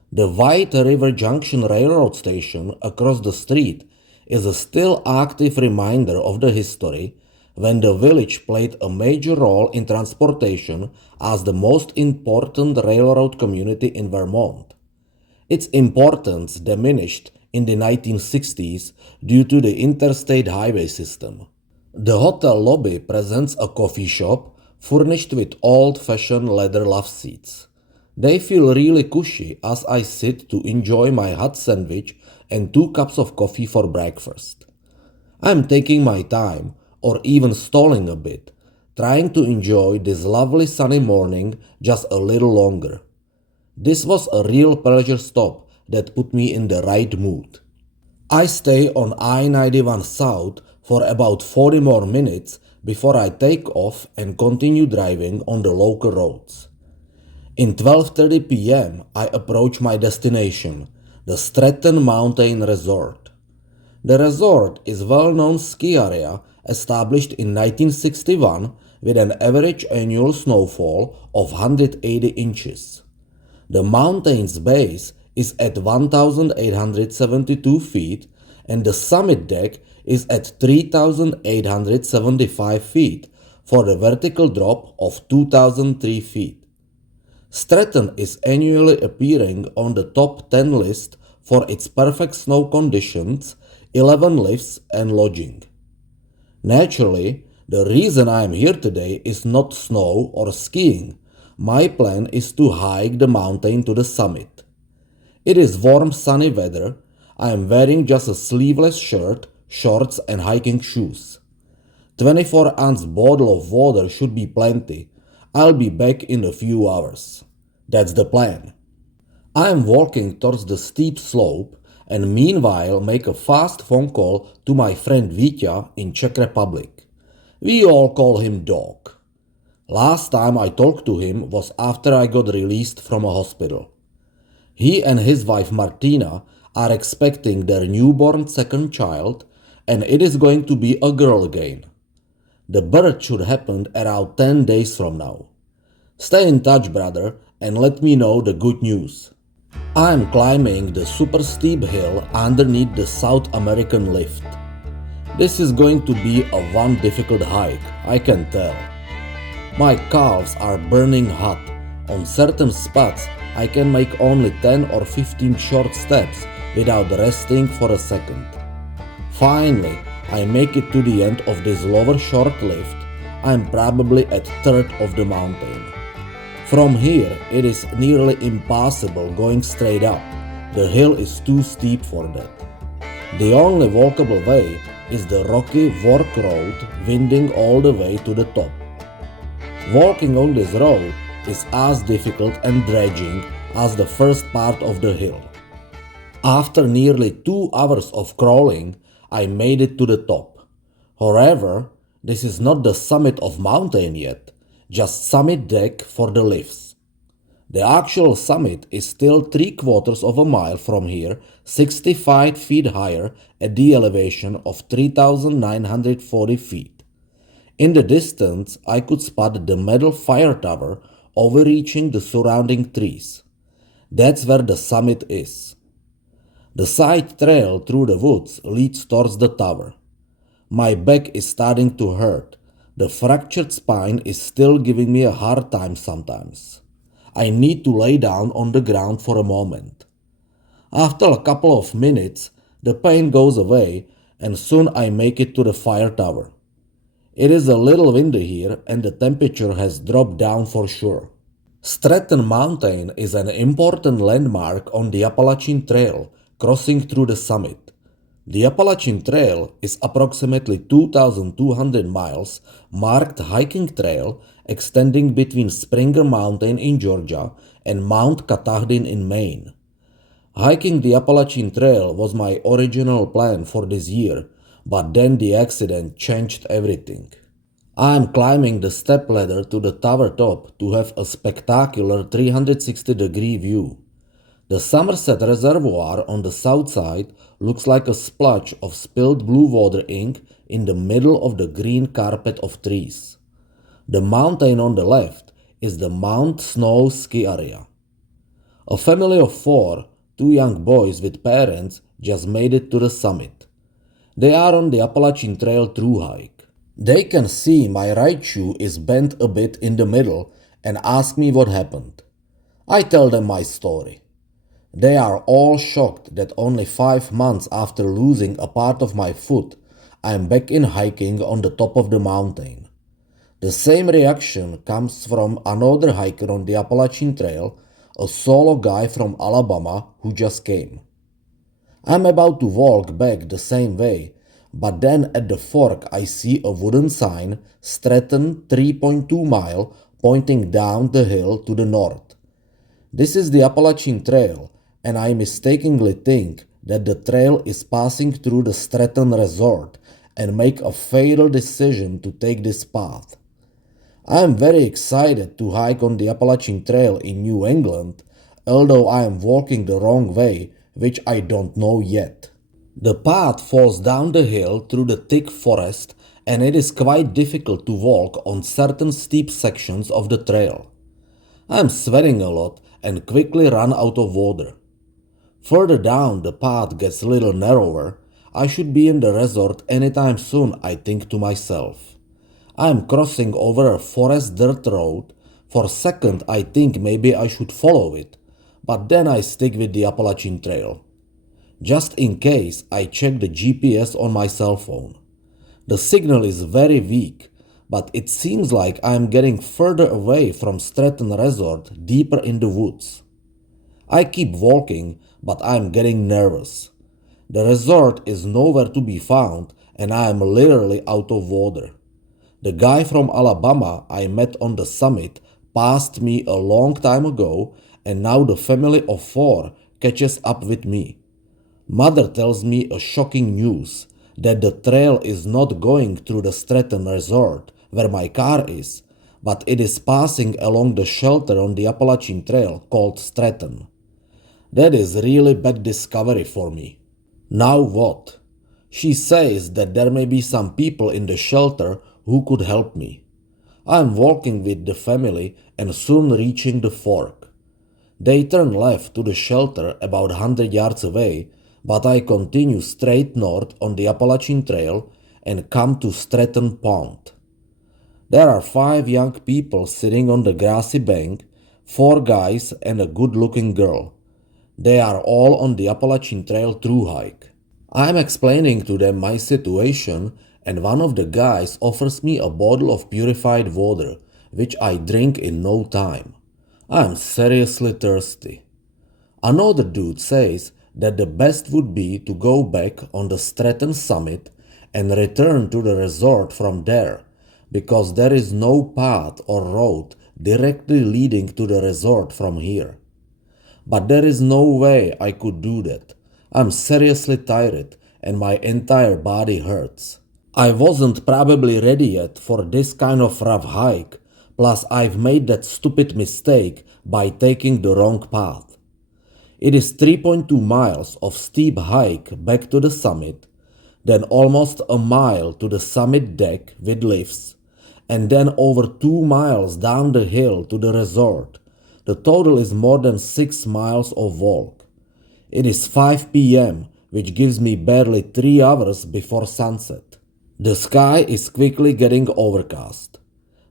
The White River Junction Railroad Station across the street is a still active reminder of the history when the village played a major role in transportation as the most important railroad community in Vermont. Its importance diminished in the 1960s due to the interstate highway system. The hotel lobby presents a coffee shop furnished with old-fashioned leather love seats. They feel really cushy as I sit to enjoy my hot sandwich and 2 cups of coffee for breakfast. I'm taking my time, or even stalling a bit, trying to enjoy this lovely sunny morning just a little longer. This was a real pleasure stop that put me in the right mood. I stay on I-91 South for about 40 more minutes before I take off and continue driving on the local roads. In 12:30 p.m., I approach my destination, the Stratton Mountain Resort. The resort is a well-known ski area established in 1961 with an average annual snowfall of 180 inches. The mountain's base is at 1,872 feet and the summit deck is at 3,875 feet for a vertical drop of 2,003 feet. Stratton is annually appearing on the top 10 list for its perfect snow conditions, 11 lifts and lodging. Naturally, the reason I am here today is not snow or skiing. My plan is to hike the mountain to the summit. It is warm sunny weather. I am wearing just a sleeveless shirt, shorts and hiking shoes. 24-ounce bottle of water should be plenty. I'll be back in a few hours. That's the plan. I am walking towards the steep slope and meanwhile make a fast phone call to my friend Vitya in Czech Republic. We all call him Dog. Last time I talked to him was after I got released from a hospital. He and his wife Martina are expecting their newborn second child, and it is going to be a girl again. The birth should happen around 10 days from now. Stay in touch, brother, and let me know the good news. I am climbing the super steep hill underneath the South American lift. This is going to be a one difficult hike, I can tell. My calves are burning hot. On certain spots, I can make only 10 or 15 short steps without resting for a second. Finally, I make it to the end of this lower short lift. I am probably at third of the mountain. From here, it is nearly impossible going straight up. The hill is too steep for that. The only walkable way is the rocky Vork Road winding all the way to the top. Walking on this road is as difficult and dredging as the first part of the hill. After nearly 2 hours of crawling, I made it to the top. However, this is not the summit of mountain yet, just summit deck for the lifts. The actual summit is still 3/4 of a mile from here, 65 feet higher at the elevation of 3,940 feet. In the distance, I could spot the metal fire tower overreaching the surrounding trees. That's where the summit is. The side trail through the woods leads towards the tower. My back is starting to hurt. The fractured spine is still giving me a hard time sometimes. I need to lay down on the ground for a moment. After a couple of minutes, the pain goes away and soon I make it to the fire tower. It is a little windy here and the temperature has dropped down for sure. Stratton Mountain is an important landmark on the Appalachian Trail crossing through the summit. The Appalachian Trail is approximately 2,200 miles marked hiking trail extending between Springer Mountain in Georgia and Mount Katahdin in Maine. Hiking the Appalachian Trail was my original plan for this year, but then the accident changed everything. I am climbing the stepladder to the tower top to have a spectacular 360-degree view. The Somerset Reservoir on the south side looks like a splotch of spilled blue water ink in the middle of the green carpet of trees. The mountain on the left is the Mount Snow ski area. A family of 4, 2 young boys with parents, just made it to the summit. They are on the Appalachian Trail through hike. They can see my right shoe is bent a bit in the middle and ask me what happened. I tell them my story. They are all shocked that only 5 months after losing a part of my foot, I am back in hiking on the top of the mountain. The same reaction comes from another hiker on the Appalachian Trail, a solo guy from Alabama who just came. I'm about to walk back the same way, but then at the fork I see a wooden sign, Stratton 3.2 mile, pointing down the hill to the north. This is the Appalachian Trail, and I mistakenly think that the trail is passing through the Stratton Resort and make a fatal decision to take this path. I am very excited to hike on the Appalachian Trail in New England, although I am walking the wrong way, which I don't know yet. The path falls down the hill through the thick forest, and it is quite difficult to walk on certain steep sections of the trail. I am sweating a lot and quickly run out of water. Further down, the path gets a little narrower. I should be in the resort anytime soon, I think to myself. I am crossing over a forest dirt road. For a second, I think maybe I should follow it, but then I stick with the Appalachian Trail. Just in case, I check the GPS on my cell phone. The signal is very weak, but it seems like I am getting further away from Stratton Resort, deeper in the woods. I keep walking, but I am getting nervous. The resort is nowhere to be found, and I am literally out of water. The guy from Alabama I met on the summit passed me a long time ago, and now the family of four catches up with me. Mother tells me a shocking news that the trail is not going through the Stratton Resort where my car is, but it is passing along the shelter on the Appalachian Trail called Stratton. That is really bad discovery for me. Now what? She says that there may be some people in the shelter who could help me. I am walking with the family and soon reaching the fork. They turn left to the shelter about 100 yards away, but I continue straight north on the Appalachian Trail and come to Stratton Pond. There are 5 young people sitting on the grassy bank, 4 guys and a good-looking girl. They are all on the Appalachian Trail through hike. I am explaining to them my situation, and one of the guys offers me a bottle of purified water, which I drink in no time. I am seriously thirsty. Another dude says that the best would be to go back on the Stratton summit and return to the resort from there, because there is no path or road directly leading to the resort from here. But there is no way I could do that. I'm seriously tired and my entire body hurts. I wasn't probably ready yet for this kind of rough hike, plus I've made that stupid mistake by taking the wrong path. It is 3.2 miles of steep hike back to the summit, then almost a mile to the summit deck with lifts, and then over 2 miles down the hill to the resort. The total is more than 6 miles of walk. It is 5 p.m., which gives me barely 3 hours before sunset. The sky is quickly getting overcast.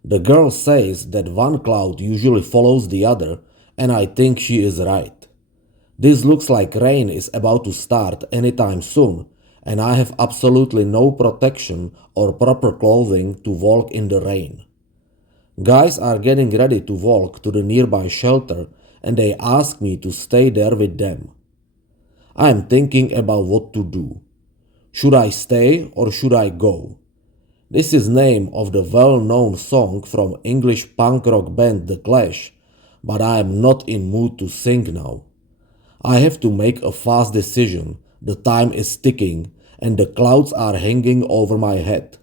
The girl says that one cloud usually follows the other, and I think she is right. This looks like rain is about to start anytime soon, and I have absolutely no protection or proper clothing to walk in the rain. Guys are getting ready to walk to the nearby shelter, and they ask me to stay there with them. I am thinking about what to do. Should I stay or should I go? This is name of the well-known song from English punk rock band The Clash, but I am not in mood to sing now. I have to make a fast decision. The time is ticking and the clouds are hanging over my head.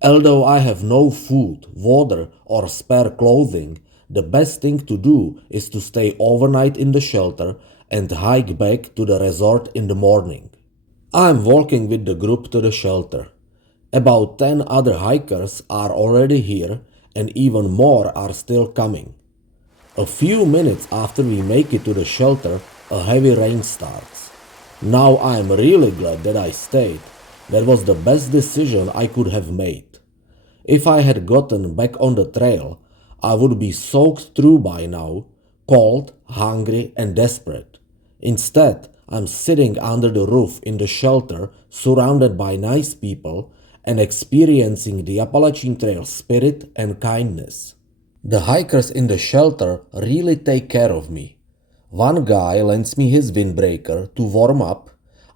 Although I have no food, water or spare clothing, the best thing to do is to stay overnight in the shelter and hike back to the resort in the morning. I am walking with the group to the shelter. About 10 other hikers are already here and even more are still coming. A few minutes after we make it to the shelter, a heavy rain starts. Now I am really glad that I stayed. That was the best decision I could have made. If I had gotten back on the trail, I would be soaked through by now, cold, hungry and desperate. Instead, I'm sitting under the roof in the shelter, surrounded by nice people, and experiencing the Appalachian Trail spirit and kindness. The hikers in the shelter really take care of me. One guy lends me his windbreaker to warm up,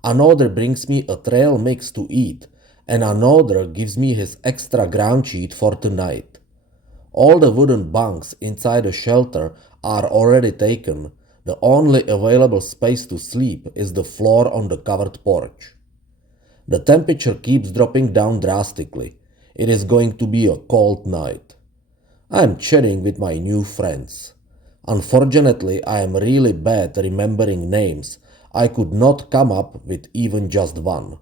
another brings me a trail mix to eat, and another gives me his extra ground sheet for tonight. All the wooden bunks inside the shelter are already taken. The only available space to sleep is the floor on the covered porch. The temperature keeps dropping down drastically. It is going to be a cold night. I am chatting with my new friends. Unfortunately, I am really bad remembering names. I could not come up with even just one.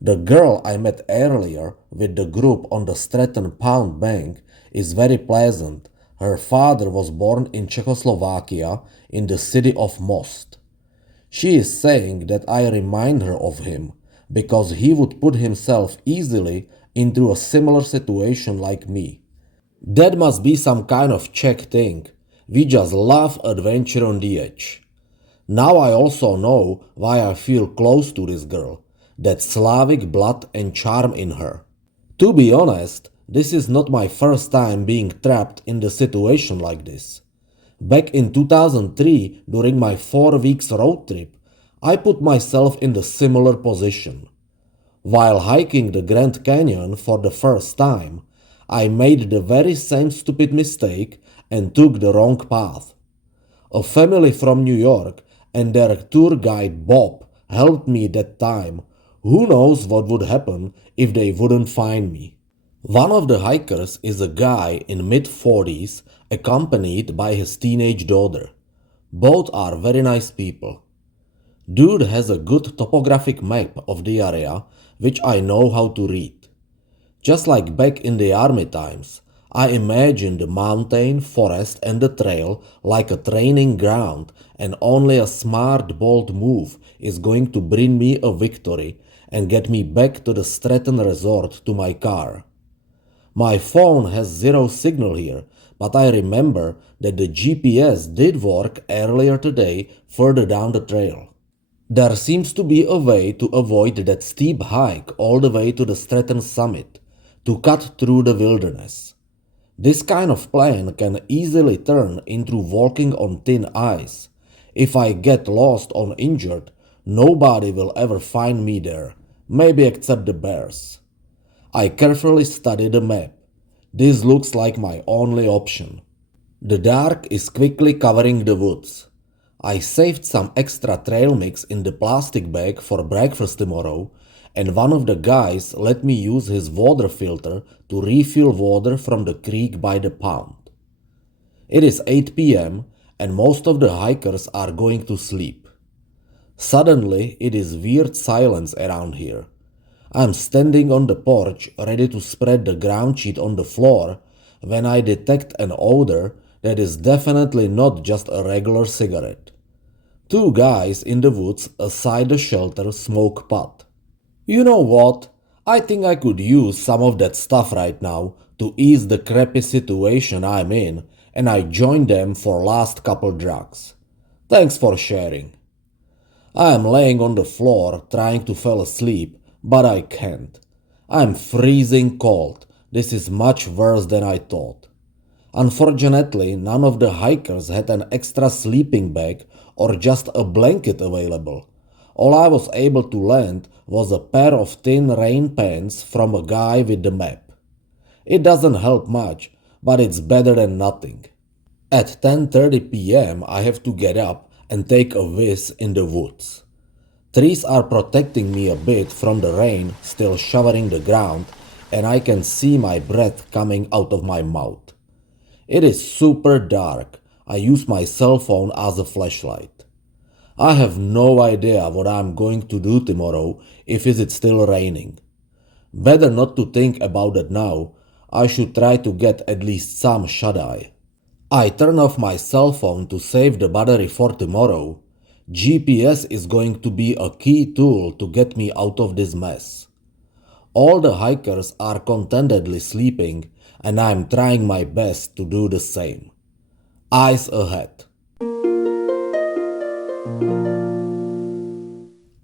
The girl I met earlier with the group on the Stratton Pond bank is very pleasant. Her father was born in Czechoslovakia in the city of Most. She is saying that I remind her of him because he would put himself easily into a similar situation like me. That must be some kind of Czech thing. We just love adventure on the edge. Now I also know why I feel close to this girl, that Slavic blood and charm in her. To be honest, this is not my first time being trapped in a situation like this. Back in 2003, during my 4 weeks road trip, I put myself in the similar position. While hiking the Grand Canyon for the first time, I made the very same stupid mistake and took the wrong path. A family from New York and their tour guide Bob helped me that time. Who knows what would happen if they wouldn't find me? One of the hikers is a guy in mid-40s accompanied by his teenage daughter. Both are very nice people. Dude has a good topographic map of the area which I know how to read. Just like back in the army times, I imagine the mountain, forest and the trail like a training ground, and only a smart, bold move is going to bring me a victory and get me back to the Stratton Resort to my car. My phone has zero signal here, but I remember that the GPS did work earlier today further down the trail. There seems to be a way to avoid that steep hike all the way to the Stratton summit, to cut through the wilderness. This kind of plan can easily turn into walking on thin ice. If I get lost or injured, nobody will ever find me there, maybe except the bears. I carefully study the map. This looks like my only option. The dark is quickly covering the woods. I saved some extra trail mix in the plastic bag for breakfast tomorrow, and one of the guys let me use his water filter to refill water from the creek by the pond. It is 8 p.m. and most of the hikers are going to sleep. Suddenly, it is weird silence around here. I'm standing on the porch ready to spread the ground sheet on the floor when I detect an odor that is definitely not just a regular cigarette. Two guys in the woods aside the shelter smoke pot. You know what? I think I could use some of that stuff right now to ease the crappy situation I'm in, and I joined them for last couple drugs. Thanks for sharing. I am laying on the floor trying to fall asleep, but I can't. I'm freezing cold. This is much worse than I thought. Unfortunately, none of the hikers had an extra sleeping bag or just a blanket available. All I was able to land was a pair of thin rain pants from a guy with the map. It doesn't help much, but it's better than nothing. At 10:30 p.m. I have to get up and take a whiz in the woods. Trees are protecting me a bit from the rain still showering the ground, and I can see my breath coming out of my mouth. It is super dark. I use my cell phone as a flashlight. I have no idea what I'm going to do tomorrow if it's still raining. Better not to think about it now. I should try to get at least some shut-eye. I turn off my cell phone to save the battery for tomorrow. GPS is going to be a key tool to get me out of this mess. All the hikers are contentedly sleeping, and I'm trying my best to do the same. Eyes ahead.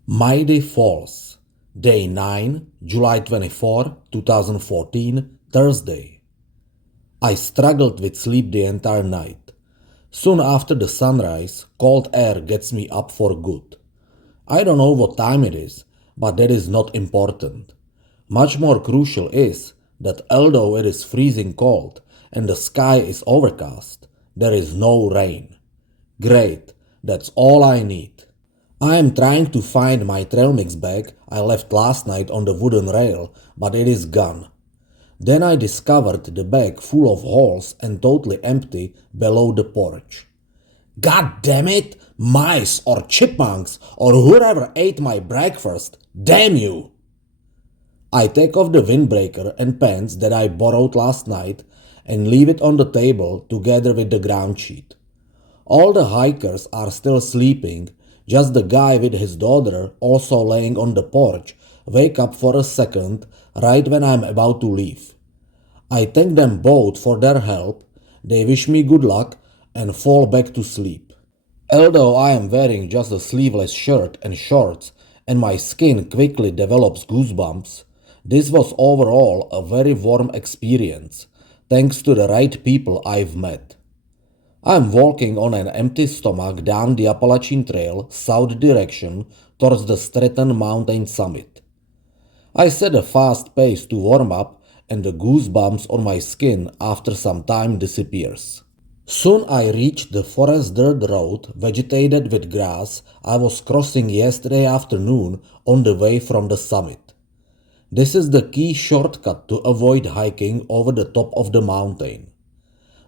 Niagara Falls, Day 9, July 24, 2014, Thursday. I struggled with sleep the entire night. Soon after the sunrise, cold air gets me up for good. I don't know what time it is, but that is not important. Much more crucial is that although it is freezing cold and the sky is overcast, there is no rain. Great, that's all I need. I am trying to find my trail mix bag I left last night on the wooden rail, but it is gone. Then I discovered the bag full of holes and totally empty below the porch. God damn it! Mice or chipmunks or whoever ate my breakfast, damn you! I take off the windbreaker and pants that I borrowed last night and leave it on the table together with the ground sheet. All the hikers are still sleeping, just the guy with his daughter, also laying on the porch, wake up for a second right when I'm about to leave. I thank them both for their help, they wish me good luck, and fall back to sleep. Although I am wearing just a sleeveless shirt and shorts and my skin quickly develops goosebumps, this was overall a very warm experience, thanks to the right people I've met. I'm walking on an empty stomach down the Appalachian Trail south direction towards the Stratton Mountain summit. I set a fast pace to warm up and the goosebumps on my skin after some time disappears. Soon I reach the forest dirt road vegetated with grass I was crossing yesterday afternoon on the way from the summit. This is the key shortcut to avoid hiking over the top of the mountain.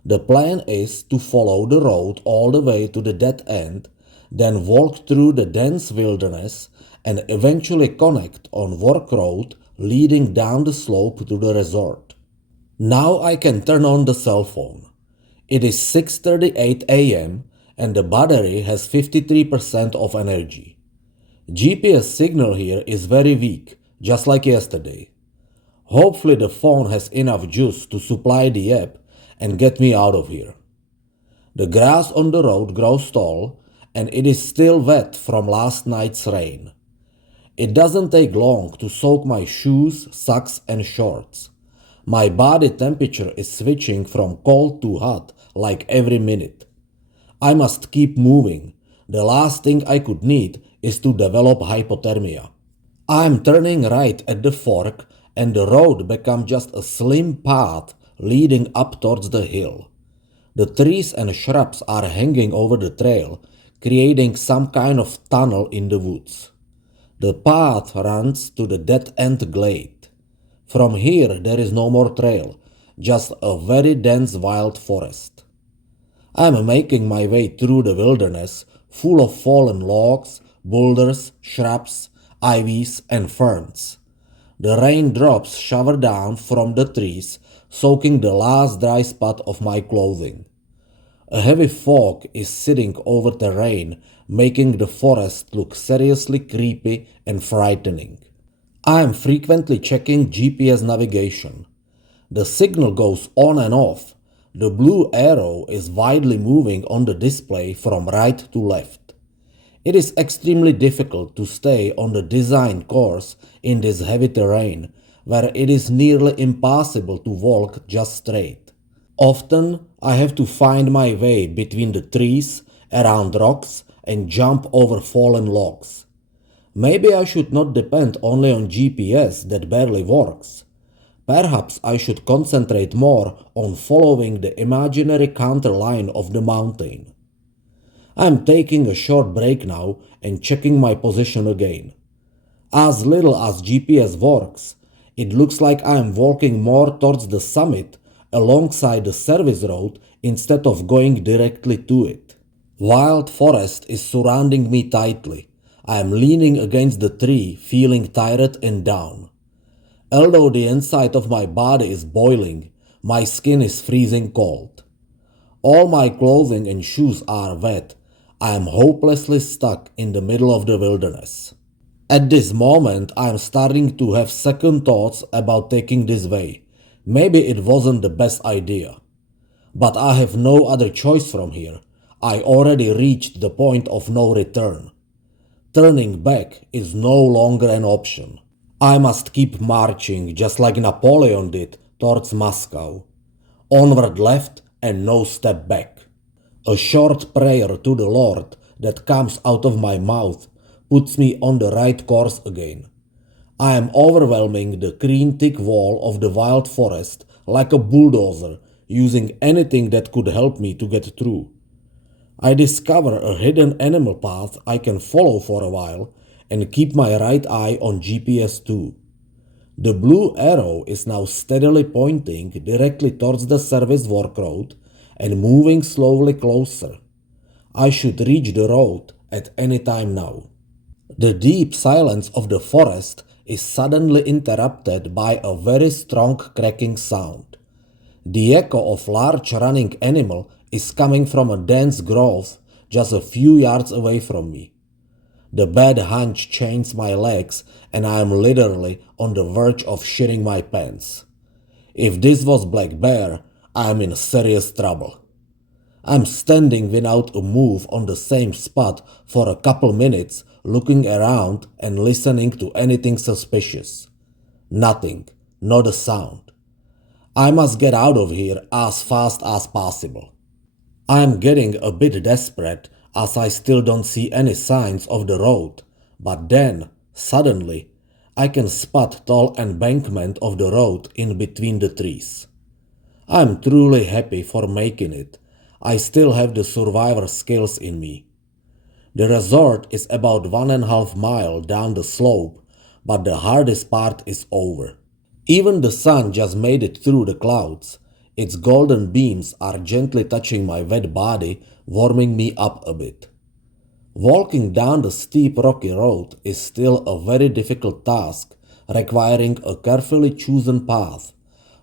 The plan is to follow the road all the way to the dead end, then walk through the dense wilderness and eventually connect on Work Road leading down the slope to the resort. Now I can turn on the cell phone. It is 6:38 a.m. and the battery has 53% of energy. GPS signal here is very weak, just like yesterday. Hopefully the phone has enough juice to supply the app and get me out of here. The grass on the road grows tall and it is still wet from last night's rain. It doesn't take long to soak my shoes, socks and shorts. My body temperature is switching from cold to hot like every minute. I must keep moving. The last thing I could need is to develop hypothermia. I am turning right at the fork and the road becomes just a slim path leading up towards the hill. The trees and shrubs are hanging over the trail, creating some kind of tunnel in the woods. The path runs to the dead-end glade. From here there is no more trail, just a very dense wild forest. I am making my way through the wilderness full of fallen logs, boulders, shrubs, ivies and ferns. The raindrops shower down from the trees, soaking the last dry spot of my clothing. A heavy fog is sitting over the rain, making the forest look seriously creepy and frightening. I am frequently checking GPS navigation. The signal goes on and off. The blue arrow is widely moving on the display from right to left. It is extremely difficult to stay on the designed course in this heavy terrain, where it is nearly impossible to walk just straight. Often I have to find my way between the trees, around rocks, and jump over fallen logs. Maybe I should not depend only on GPS that barely works. Perhaps I should concentrate more on following the imaginary counter line of the mountain. I am taking a short break now and checking my position again. As little as GPS works, it looks like I am walking more towards the summit alongside the service road instead of going directly to it. Wild forest is surrounding me tightly. I am leaning against the tree, feeling tired and down. Although the inside of my body is boiling, my skin is freezing cold. All my clothing and shoes are wet. I am hopelessly stuck in the middle of the wilderness. At this moment, I am starting to have second thoughts about taking this way. Maybe it wasn't the best idea. But I have no other choice from here. I already reached the point of no return. Turning back is no longer an option. I must keep marching just like Napoleon did towards Moscow. Onward left and no step back. A short prayer to the Lord that comes out of my mouth puts me on the right course again. I am overwhelming the green thick wall of the wild forest like a bulldozer, using anything that could help me to get through. I discover a hidden animal path I can follow for a while and keep my right eye on GPS too. The blue arrow is now steadily pointing directly towards the service work road and moving slowly closer. I should reach the road at any time now. The deep silence of the forest is suddenly interrupted by a very strong cracking sound. The echo of large running animal is coming from a dense growth just a few yards away from me. The bad hunch chains my legs and I am literally on the verge of shitting my pants. If this was black bear, I am in serious trouble. I'm standing without a move on the same spot for a couple minutes, looking around and listening to anything suspicious. Nothing, not a sound. I must get out of here as fast as possible. I am getting a bit desperate as I still don't see any signs of the road, but then, suddenly, I can spot tall embankment of the road in between the trees. I'm truly happy for making it. I still have the survivor skills in me. The resort is about 1.5 miles down the slope, but the hardest part is over. Even the sun just made it through the clouds. Its golden beams are gently touching my wet body, warming me up a bit. Walking down the steep rocky road is still a very difficult task, requiring a carefully chosen path.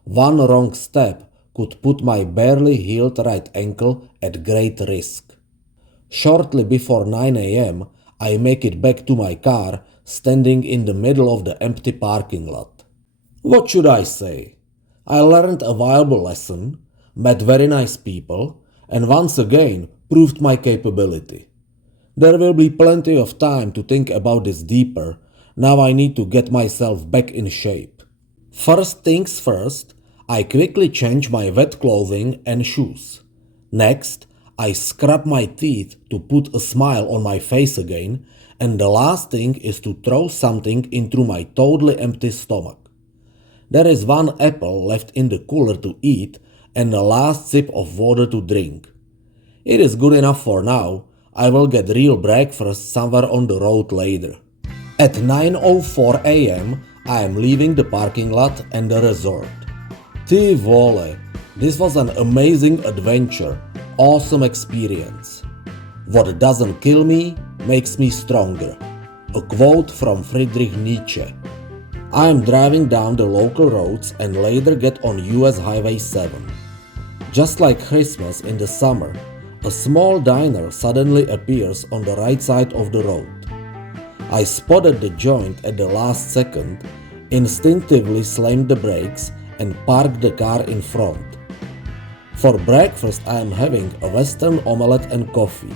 One wrong step could put my barely healed right ankle at great risk. Shortly before 9 a.m., I make it back to my car, standing in the middle of the empty parking lot. What should I say? I learned a valuable lesson, met very nice people, and once again proved my capability. There will be plenty of time to think about this deeper. Now I need to get myself back in shape. First things first, I quickly change my wet clothing and shoes. Next, I scrub my teeth to put a smile on my face again, and the last thing is to throw something into my totally empty stomach. There is one apple left in the cooler to eat and the last sip of water to drink. It is good enough for now. I will get real breakfast somewhere on the road later. At 9:04 a.m., I am leaving the parking lot and the resort. Tivole, this was an amazing adventure, awesome experience. What doesn't kill me makes me stronger. A quote from Friedrich Nietzsche. I am driving down the local roads and later get on US Highway 7. Just like Christmas in the summer, a small diner suddenly appears on the right side of the road. I spotted the joint at the last second, instinctively slammed the brakes and parked the car in front. For breakfast I am having a Western omelette and coffee.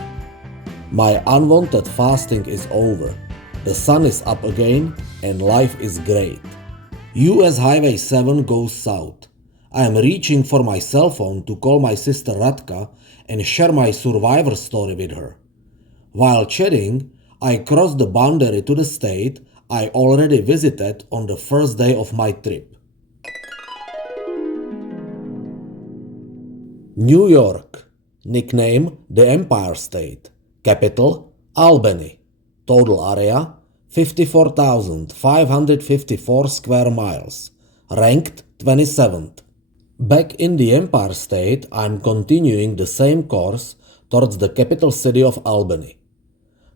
My unwanted fasting is over. The sun is up again and life is great. US Highway 7 goes south. I am reaching for my cell phone to call my sister Radka and share my survivor story with her. While chatting, I cross the boundary to the state I already visited on the first day of my trip. New York, nickname the Empire State, capital Albany, total area 54,554 square miles, ranked 27th. Back in the Empire State, I'm continuing the same course towards the capital city of Albany.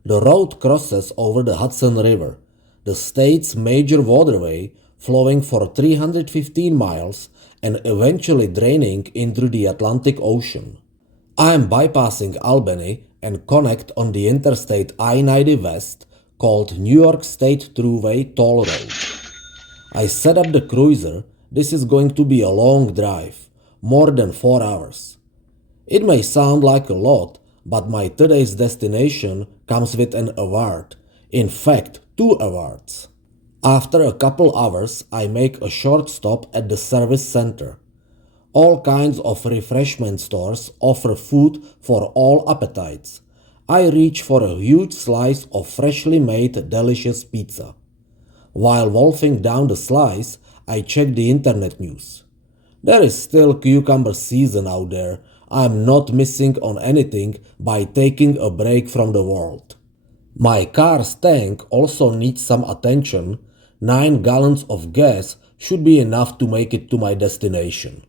The road crosses over the Hudson River, the state's major waterway, flowing for 315 miles and eventually draining into the Atlantic Ocean. I am bypassing Albany and connect on the Interstate I-90 West, called New York State Thruway Toll Road. I set up the cruiser. This is going to be a long drive, more than 4 hours. It may sound like a lot, but my today's destination comes with an award. In fact, 2 awards. After a couple hours, I make a short stop at the service center. All kinds of refreshment stores offer food for all appetites. I reach for a huge slice of freshly made delicious pizza. While wolfing down the slice, I check the internet news. There is still cucumber season out there. I'm not missing on anything by taking a break from the world. My car's tank also needs some attention. 9 gallons of gas should be enough to make it to my destination.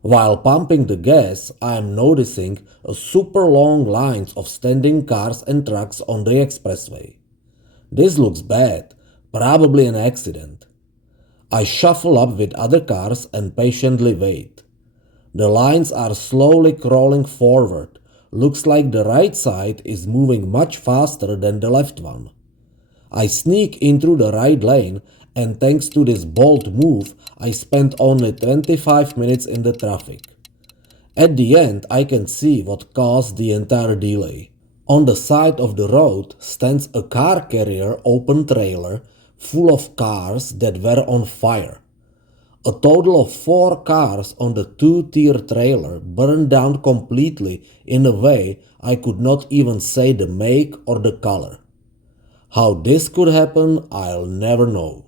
While pumping the gas, I am noticing a super long lines of standing cars and trucks on the expressway. This looks bad, probably an accident. I shuffle up with other cars and patiently wait. The lines are slowly crawling forward. Looks like the right side is moving much faster than the left one. I sneak into the right lane, and thanks to this bold move, I spent only 25 minutes in the traffic. At the end, I can see what caused the entire delay. On the side of the road stands a car carrier open trailer full of cars that were on fire. A total of 4 cars on the 2-tier trailer burned down completely in a way I could not even say the make or the color. How this could happen, I'll never know.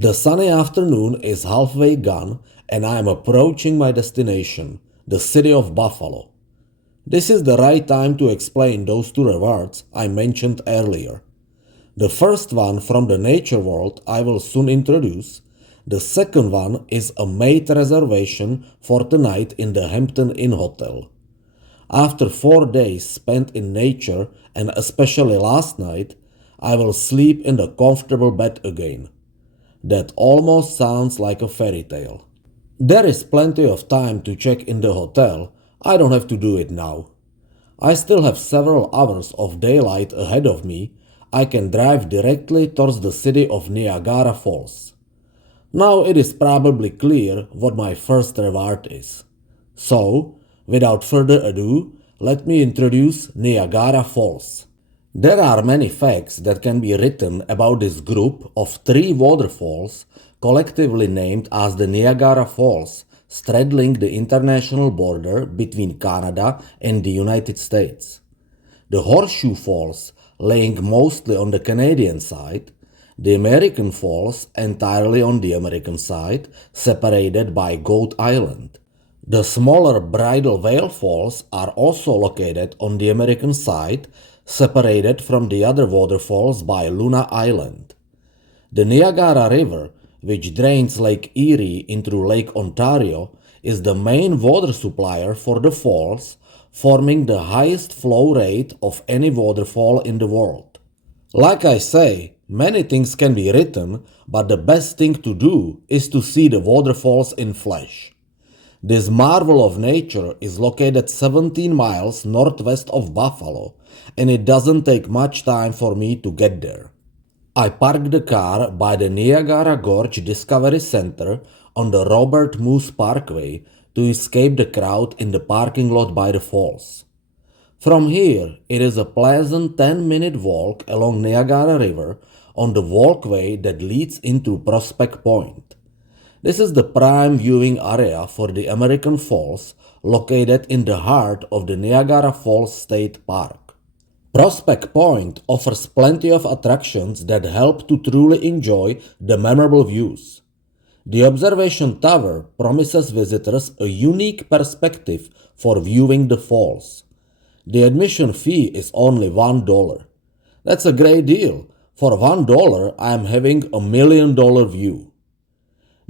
The sunny afternoon is halfway gone and I am approaching my destination, the city of Buffalo. This is the right time to explain those two rewards I mentioned earlier. The first one from the nature world I will soon introduce. The second one is a made reservation for tonight in the Hampton Inn Hotel. After 4 days spent in nature and especially last night, I will sleep in the comfortable bed again. That almost sounds like a fairy tale. There is plenty of time to check in the hotel. I don't have to do it now. I still have several hours of daylight ahead of me. I can drive directly towards the city of Niagara Falls. Now it is probably clear what my first reward is. So, without further ado, let me introduce Niagara Falls. There are many facts that can be written about this group of 3 waterfalls, collectively named as the Niagara Falls, straddling the international border between Canada and the United States. The Horseshoe Falls, laying mostly on the Canadian side, the American Falls entirely on the American side, separated by Goat Island. The smaller Bridal Veil Falls are also located on the American side, separated from the other waterfalls by Luna Island. The Niagara River, which drains Lake Erie into Lake Ontario, is the main water supplier for the falls, forming the highest flow rate of any waterfall in the world. Like I say, many things can be written, but the best thing to do is to see the waterfalls in flesh. This marvel of nature is located 17 miles northwest of Buffalo, and it doesn't take much time for me to get there. I parked the car by the Niagara Gorge Discovery Center on the Robert Moose Parkway to escape the crowd in the parking lot by the falls. From here, it is a pleasant 10-minute walk along Niagara River on the walkway that leads into Prospect Point. This is the prime viewing area for the American Falls, located in the heart of the Niagara Falls State Park. Prospect Point offers plenty of attractions that help to truly enjoy the memorable views. The observation tower promises visitors a unique perspective for viewing the falls. The admission fee is only $1. That's a great deal. For $1, I am having a $1 million view.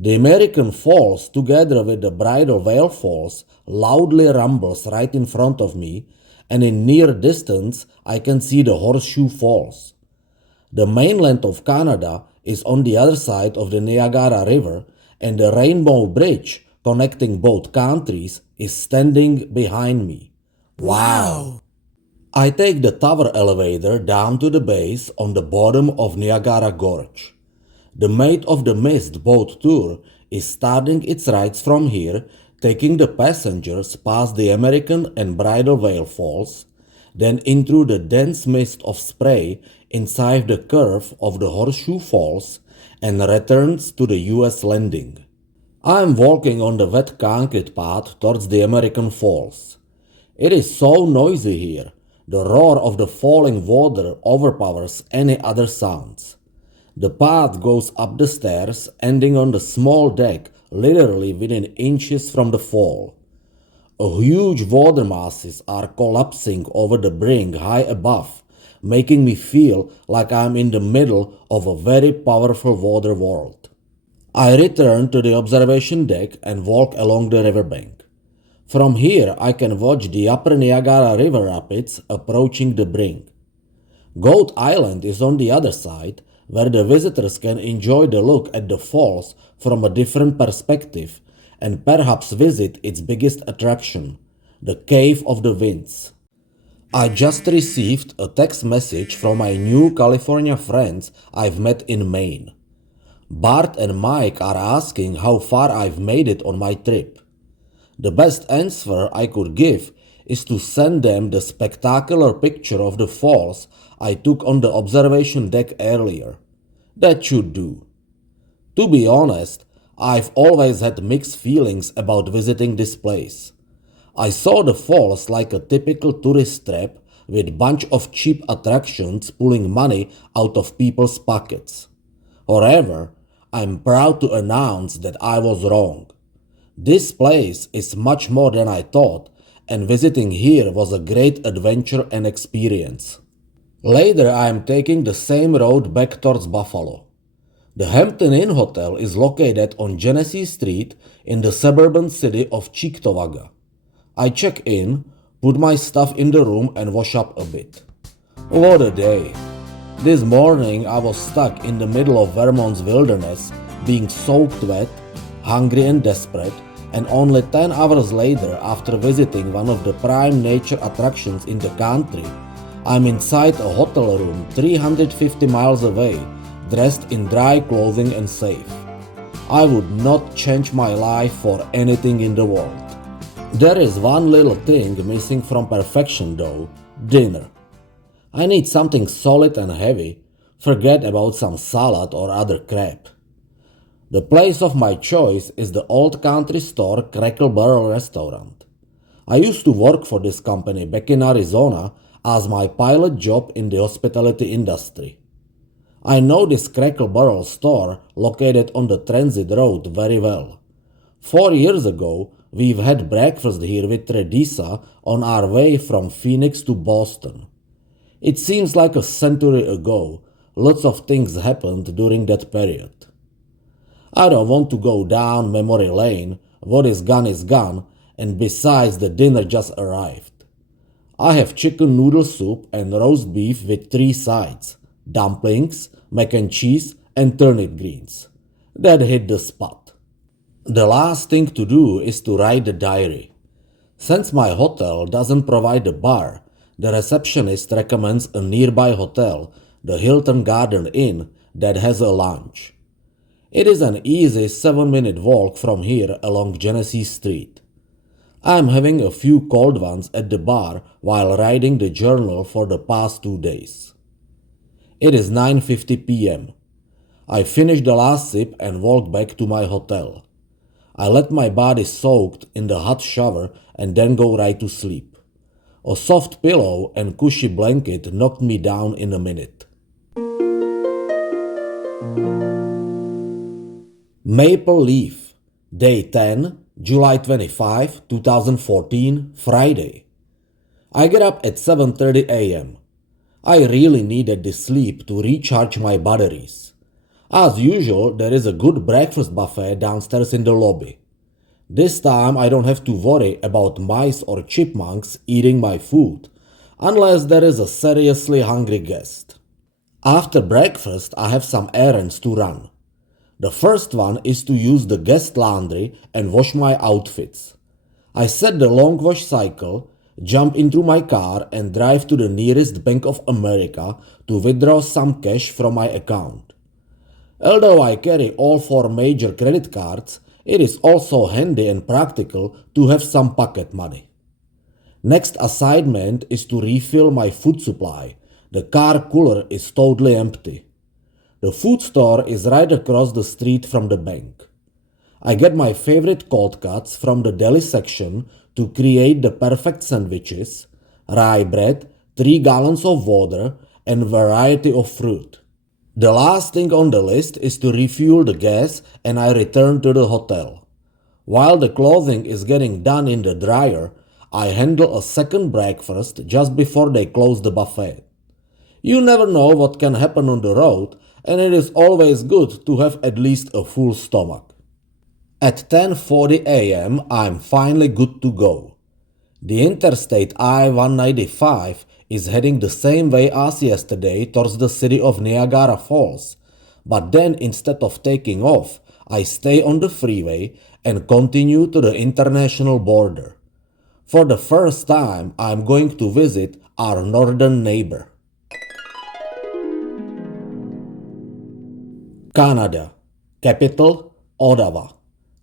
The American Falls, together with the Bridal Veil Falls, loudly rumbles right in front of me, and in near distance I can see the Horseshoe Falls. The mainland of Canada is on the other side of the Niagara River, and the Rainbow Bridge connecting both countries is standing behind me. Wow! I take the tower elevator down to the base on the bottom of Niagara Gorge. The Maid of the Mist boat tour is starting its rides from here, taking the passengers past the American and Bridal Veil Falls, then into the dense mist of spray inside the curve of the Horseshoe Falls, and returns to the US landing. I am walking on the wet concrete path towards the American Falls. It is so noisy here. The roar of the falling water overpowers any other sounds. The path goes up the stairs, ending on the small deck literally within inches from the fall. Huge water masses are collapsing over the brink high above, making me feel like I am in the middle of a very powerful water world. I return to the observation deck and walk along the riverbank. From here I can watch the upper Niagara River rapids approaching the brink. Goat Island is on the other side, where the visitors can enjoy the look at the falls from a different perspective and perhaps visit its biggest attraction, the Cave of the Winds. I just received a text message from my new California friends I've met in Maine. Bart and Mike are asking how far I've made it on my trip. The best answer I could give is to send them the spectacular picture of the falls I took on the observation deck earlier. That should do. To be honest, I've always had mixed feelings about visiting this place. I saw the falls like a typical tourist trap with bunch of cheap attractions pulling money out of people's pockets. However, I'm proud to announce that I was wrong. This place is much more than I thought, and visiting here was a great adventure and experience. Later, I am taking the same road back towards Buffalo. The Hampton Inn Hotel is located on Genesee Street in the suburban city of Cheektowaga. I check in, put my stuff in the room, and wash up a bit. What a day! This morning I was stuck in the middle of Vermont's wilderness, being soaked wet, hungry and desperate, and only 10 hours later, after visiting one of the prime nature attractions in the country, I'm inside a hotel room 350 miles away, dressed in dry clothing and safe. I would not change my life for anything in the world. There is one little thing missing from perfection though: dinner. I need something solid and heavy. Forget about some salad or other crap. The place of my choice is the Old Country Store Crackle Barrel restaurant. I used to work for this company back in Arizona as my pilot job in the hospitality industry. I know this Crackle Barrel store located on the Transit Road very well. 4 years ago, we've had breakfast here with Redisa on our way from Phoenix to Boston. It seems like a century ago. Lots of things happened during that period. I don't want to go down memory lane. What is gone, and besides, the dinner just arrived. I have chicken noodle soup and roast beef with 3 sides: dumplings, mac and cheese, and turnip greens. That hit the spot. The last thing to do is to write the diary. Since my hotel doesn't provide a bar, the receptionist recommends a nearby hotel, the Hilton Garden Inn, that has a lounge. It is an easy 7-minute walk from here along Genesee Street. I am having a few cold ones at the bar while writing the journal for the past 2 days. It is 9:50 p.m. I finish the last sip and walk back to my hotel. I let my body soaked in the hot shower and then go right to sleep. A soft pillow and cushy blanket knocked me down in a minute. Maple Leaf, Day 10, July 25, 2014, Friday. I get up at 7:30 a.m. I really needed this sleep to recharge my batteries. As usual, there is a good breakfast buffet downstairs in the lobby. This time I don't have to worry about mice or chipmunks eating my food, unless there is a seriously hungry guest. After breakfast, I have some errands to run. The first one is to use the guest laundry and wash my outfits. I set the long wash cycle, jump into my car and drive to the nearest Bank of America to withdraw some cash from my account. Although I carry all 4 major credit cards, it is also handy and practical to have some pocket money. Next assignment is to refill my food supply. The car cooler is totally empty. The food store is right across the street from the bank. I get my favorite cold cuts from the deli section to create the perfect sandwiches, rye bread, 3 gallons of water, and variety of fruit. The last thing on the list is to refuel the gas and I return to the hotel. While the clothing is getting done in the dryer, I handle a second breakfast just before they close the buffet. You never know what can happen on the road, and it is always good to have at least a full stomach. At 10:40 a.m. I'm finally good to go. The Interstate I-195 is heading the same way as yesterday towards the city of Niagara Falls, but then instead of taking off, I stay on the freeway and continue to the international border. For the first time, I'm going to visit our northern neighbor. Canada. Capital, Ottawa.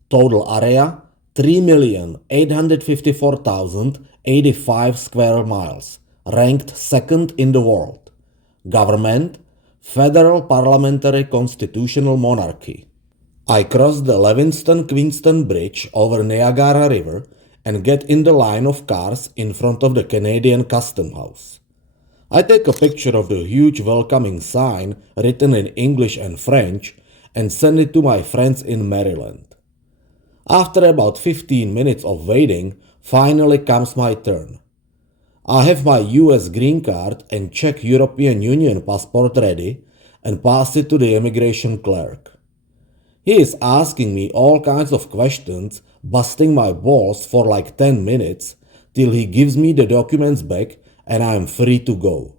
Total area, 3,854,085 square miles. Ranked second in the world. Government, Federal Parliamentary Constitutional Monarchy. I cross the Lewiston-Queenston Bridge over Niagara River and get in the line of cars in front of the Canadian Custom House. I take a picture of the huge welcoming sign written in English and French and send it to my friends in Maryland. After about 15 minutes of waiting, finally comes my turn. I have my US green card and Czech European Union passport ready and pass it to the immigration clerk. He is asking me all kinds of questions, busting my balls for like 10 minutes till he gives me the documents back and I am free to go.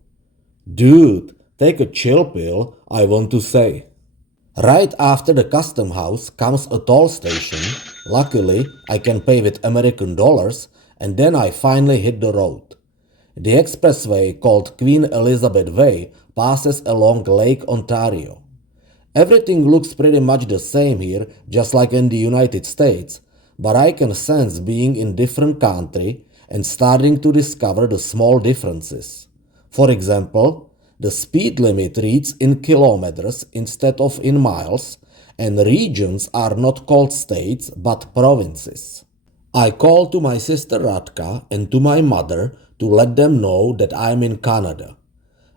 Dude, take a chill pill, I want to say. Right after the custom house comes a toll station. Luckily, I can pay with American dollars and then I finally hit the road. The expressway called Queen Elizabeth Way passes along Lake Ontario. Everything looks pretty much the same here, just like in the United States, but I can sense being in different country and starting to discover the small differences. For example, the speed limit reads in kilometers instead of in miles, and regions are not called states but provinces. I called to my sister Radka and to my mother to let them know that I am in Canada.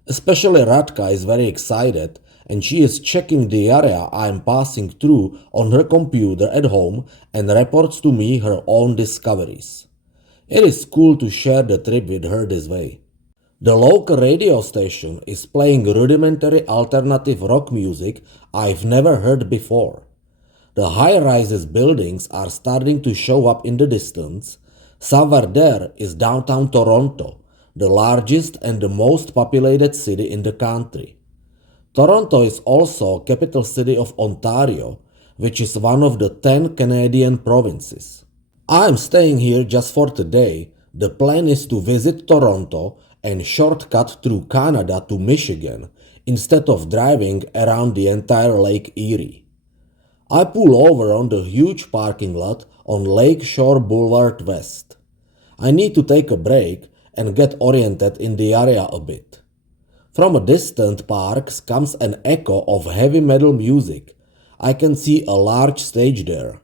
Especially Radka is very excited and she is checking the area I am passing through on her computer at home and reports to me her own discoveries. It is cool to share the trip with her this way. The local radio station is playing rudimentary alternative rock music I've never heard before. The high-rises buildings are starting to show up in the distance. Somewhere there is downtown Toronto, the largest and the most populated city in the country. Toronto is also capital city of Ontario, which is one of the 10 Canadian provinces. I'm staying here just for today. The plan is to visit Toronto and shortcut through Canada to Michigan instead of driving around the entire Lake Erie. I pull over on the huge parking lot on Lake Shore Boulevard West. I need to take a break and get oriented in the area a bit. From a distant park comes an echo of heavy metal music. I can see a large stage there.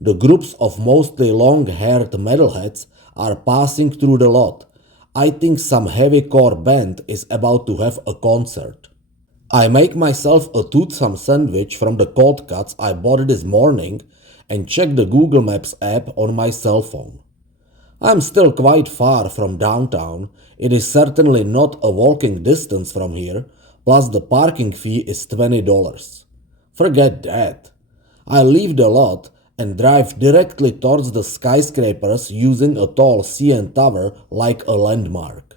The groups of mostly long-haired metalheads are passing through the lot. I think some heavy-core band is about to have a concert. I make myself a toothsome sandwich from the cold cuts I bought this morning and check the Google Maps app on my cell phone. I'm still quite far from downtown. It is certainly not a walking distance from here, plus the parking fee is $20. Forget that. I leave the lot and drive directly towards the skyscrapers using a tall CN tower like a landmark.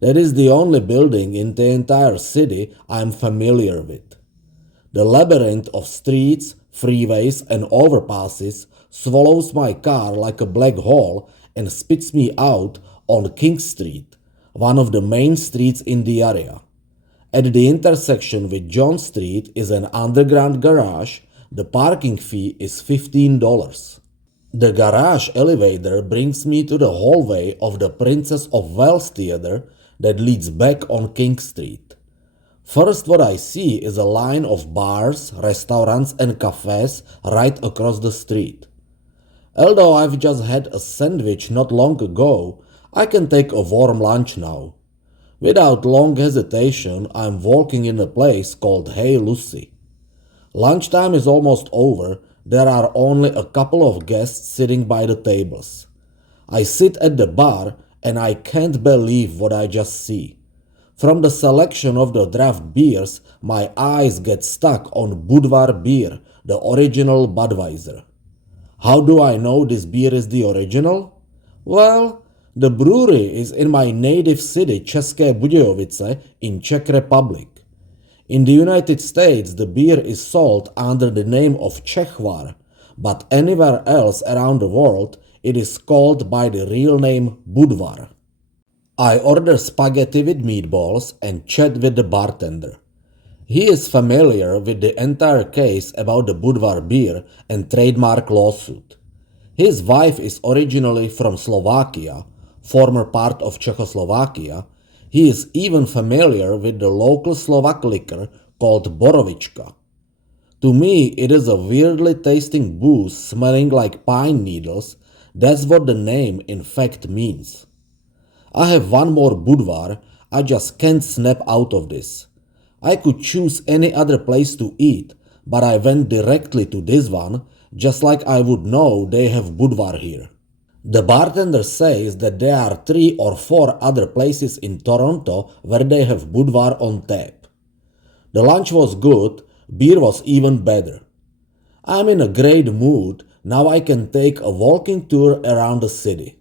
That is the only building in the entire city I am familiar with. The labyrinth of streets, freeways, and overpasses swallows my car like a black hole and spits me out on King Street, one of the main streets in the area. At the intersection with John Street is an underground garage. The parking fee is $15. The garage elevator brings me to the hallway of the Princess of Wales Theatre that leads back on King Street. First what I see is a line of bars, restaurants and cafes right across the street. Although I've just had a sandwich not long ago, I can take a warm lunch now. Without long hesitation, I'm walking in a place called Hey Lucy. Lunchtime is almost over. There are only a couple of guests sitting by the tables. I sit at the bar and I can't believe what I just see. From the selection of the draft beers, my eyes get stuck on Budvar beer, the original Budweiser. How do I know this beer is the original? Well, the brewery is in my native city České Budějovice in Czech Republic. In the United States, the beer is sold under the name of Czechvar, but anywhere else around the world, it is called by the real name Budvar. I order spaghetti with meatballs and chat with the bartender. He is familiar with the entire case about the Budvar beer and trademark lawsuit. His wife is originally from Slovakia, former part of Czechoslovakia. He is even familiar with the local Slovak liquor called Borovička. To me, it is a weirdly tasting booze smelling like pine needles. That's what the name in fact means. I have one more Budvar. I just can't snap out of this. I could choose any other place to eat, but I went directly to this one, just like I would know they have boudoir here. The bartender says that there are 3 or 4 other places in Toronto where they have boudoir on tap. The lunch was good, beer was even better. I'm in a great mood, now I can take a walking tour around the city.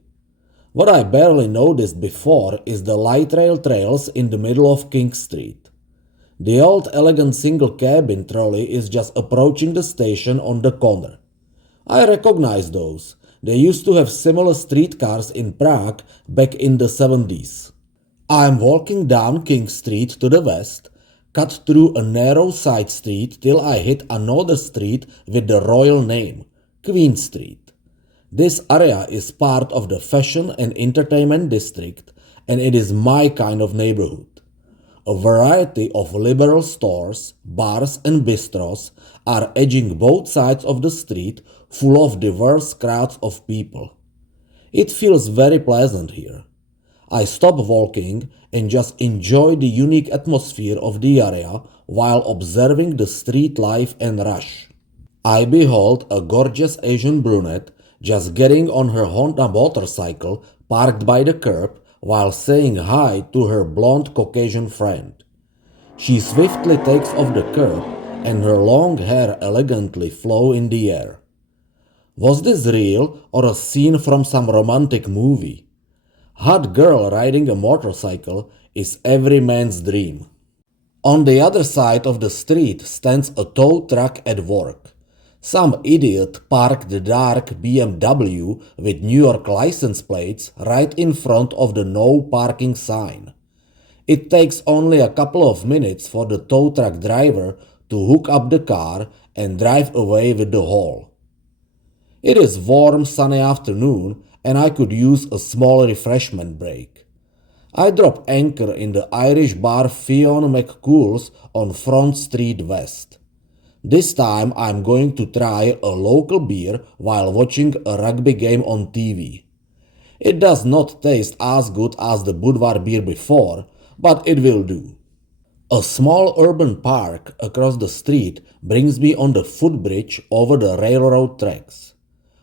What I barely noticed before is the light rail trails in the middle of King Street. The old elegant single cabin trolley is just approaching the station on the corner. I recognize those. They used to have similar streetcars in Prague back in the 70s. I am walking down King Street to the west, cut through a narrow side street till I hit another street with the royal name, Queen Street. This area is part of the fashion and entertainment district, and it is my kind of neighborhood. A variety of liberal stores, bars, and bistros are edging both sides of the street, full of diverse crowds of people. It feels very pleasant here. I stop walking and just enjoy the unique atmosphere of the area while observing the street life and rush. I behold a gorgeous Asian brunette just getting on her Honda motorcycle parked by the curb while saying hi to her blonde Caucasian friend. She swiftly takes off the curb and her long hair elegantly flow in the air. Was this real or a scene from some romantic movie? Hot girl riding a motorcycle is every man's dream. On the other side of the street stands a tow truck at work. Some idiot parked the dark BMW with New York license plates right in front of the no parking sign. It takes only a couple of minutes for the tow truck driver to hook up the car and drive away with the haul. It is warm sunny afternoon and I could use a small refreshment break. I drop anchor in the Irish bar Fionn McCool's on Front Street West. This time I'm going to try a local beer while watching a rugby game on TV. It does not taste as good as the boudoir beer before, but it will do. A small urban park across the street brings me on the footbridge over the railroad tracks.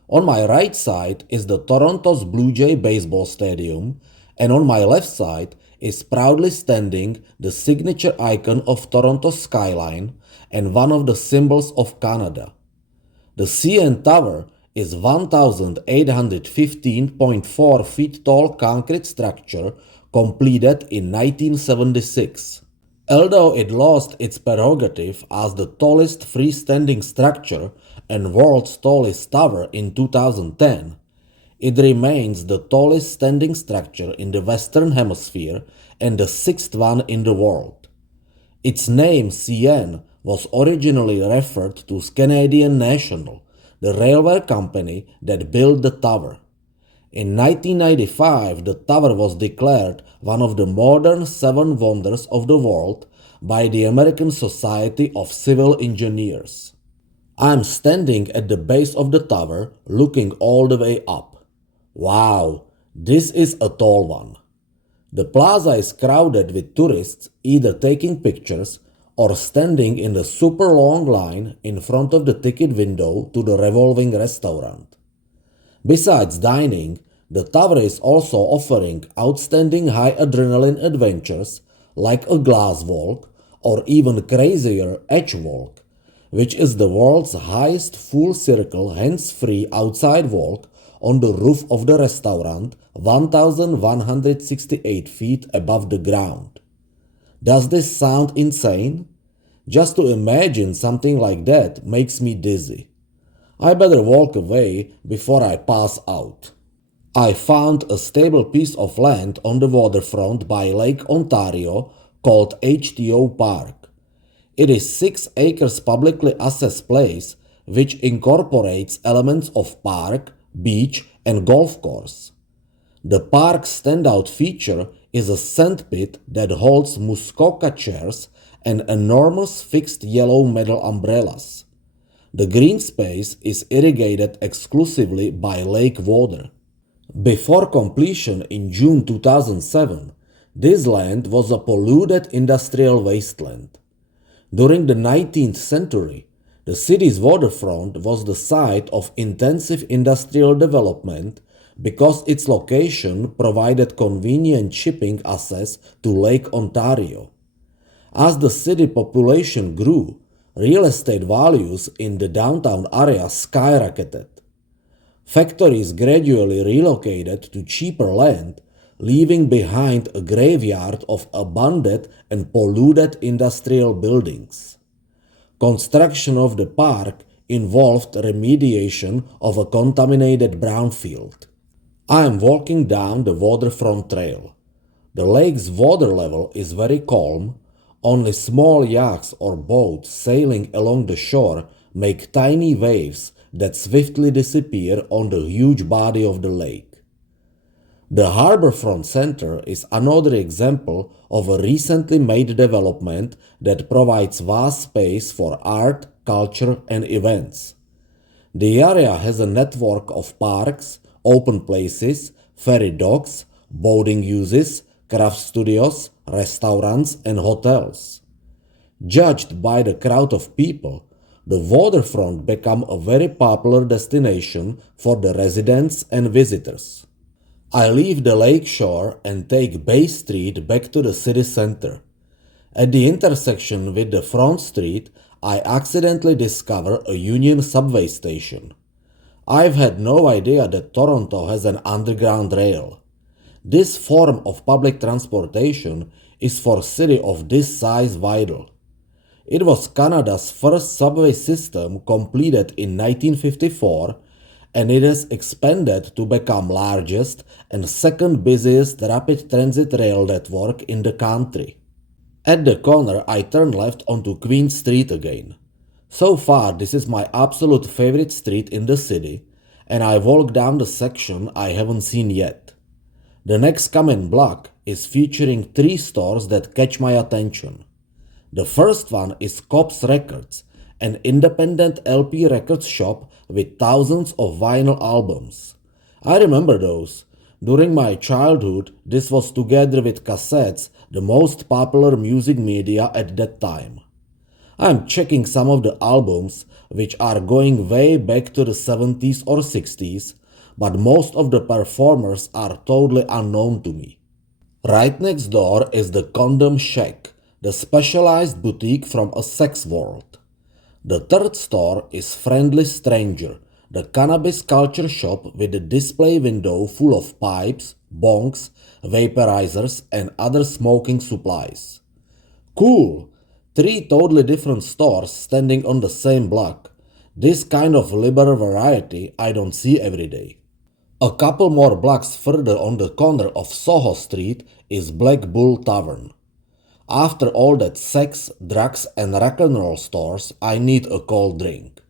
On my right side is the Toronto's Blue Jay baseball stadium, and on my left side is proudly standing the signature icon of Toronto's skyline and one of the symbols of Canada. The CN Tower is 1,815.4 feet tall concrete structure completed in 1976. Although it lost its prerogative as the tallest freestanding structure and world's tallest tower in 2010, it remains the tallest standing structure in the Western Hemisphere and the 6th one in the world. Its name CN was originally referred to Canadian National, the railway company that built the tower. In 1995, the tower was declared one of the modern 7 wonders of the world by the American Society of Civil Engineers. I am standing at the base of the tower, looking all the way up. Wow, this is a tall one. The plaza is crowded with tourists either taking pictures or standing in the super long line in front of the ticket window to the revolving restaurant. Besides dining, the tower is also offering outstanding high adrenaline adventures like a glass walk or even crazier edge walk, which is the world's highest full circle hands-free outside walk on the roof of the restaurant 1,168 feet above the ground. Does this sound insane? Just to imagine something like that makes me dizzy. I better walk away before I pass out. I found a stable piece of land on the waterfront by Lake Ontario called HTO Park. It is 6 acres publicly assessed place which incorporates elements of park, beach, and golf course. The park's standout feature is a sandpit that holds Muskoka chairs and enormous fixed yellow metal umbrellas. The green space is irrigated exclusively by lake water. Before completion in June 2007, this land was a polluted industrial wasteland. During the 19th century, The city's waterfront was the site of intensive industrial development because its location provided convenient shipping access to Lake Ontario. As the city population grew, real estate values in the downtown area skyrocketed. Factories gradually relocated to cheaper land, leaving behind a graveyard of abandoned and polluted industrial buildings. Construction of the park involved remediation of a contaminated brownfield. I am walking down the waterfront trail. The lake's water level is very calm. Only small yachts or boats sailing along the shore make tiny waves that swiftly disappear on the huge body of the lake. The Harborfront Center is another example of a recently made development that provides vast space for art, culture, and events. The area has a network of parks, open places, ferry docks, boating uses, craft studios, restaurants, and hotels. Judged by the crowd of people, the waterfront became a very popular destination for the residents and visitors. I leave the lake shore and take Bay Street back to the city center. At the intersection with the Front Street, I accidentally discover a Union subway station. I've had no idea that Toronto has an underground rail. This form of public transportation is for a city of this size vital. It was Canada's first subway system completed in 1954, and it has expanded to become largest and second busiest rapid transit rail network in the country. At the corner, I turn left onto Queen Street again. So far, this is my absolute favorite street in the city, and I walk down the section I haven't seen yet. The next coming block is featuring 3 stores that catch my attention. The first one is Cops Records, an independent LP records shop with thousands of vinyl albums. I remember those. During my childhood, this was together with cassettes the most popular music media at that time. I'm checking some of the albums, which are going way back to the 70s or 60s, but most of the performers are totally unknown to me. Right next door is the Condom Shack, the specialized boutique from a sex world. The third store is Friendly Stranger, the cannabis culture shop with a display window full of pipes, bongs, vaporizers, and other smoking supplies. Cool! 3 totally different stores standing on the same block. This kind of liberal variety I don't see every day. A couple more blocks further on the corner of Soho Street is Black Bull Tavern. After all that sex, drugs, and rock and roll stores, I need a cold drink.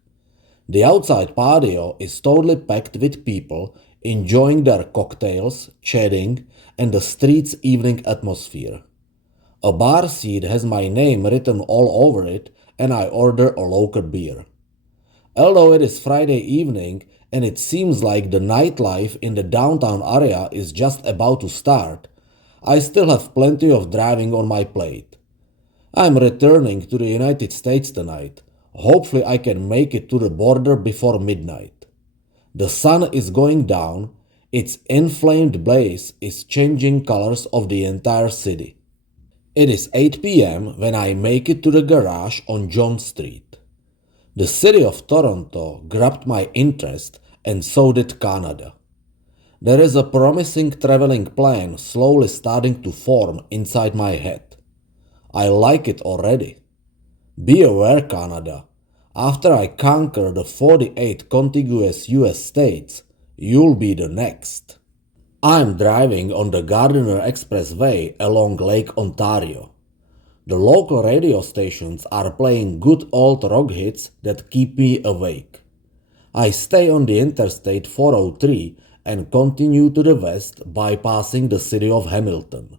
The outside patio is totally packed with people enjoying their cocktails, chatting, and the street's evening atmosphere. A bar seat has my name written all over it, and I order a local beer. Although it is Friday evening and it seems like the nightlife in the downtown area is just about to start, I still have plenty of driving on my plate. I'm returning to the United States tonight. Hopefully I can make it to the border before midnight. The sun is going down. Its inflamed blaze is changing colors of the entire city. It is 8 p.m. when I make it to the garage on John Street. The city of Toronto grabbed my interest, and so did Canada. There is a promising traveling plan slowly starting to form inside my head. I like it already. Be aware, Canada. After I conquer the 48 contiguous US states, you'll be the next. I'm driving on the Gardiner Expressway along Lake Ontario. The local radio stations are playing good old rock hits that keep me awake. I stay on the Interstate 403 and continue to the west, bypassing the city of Hamilton.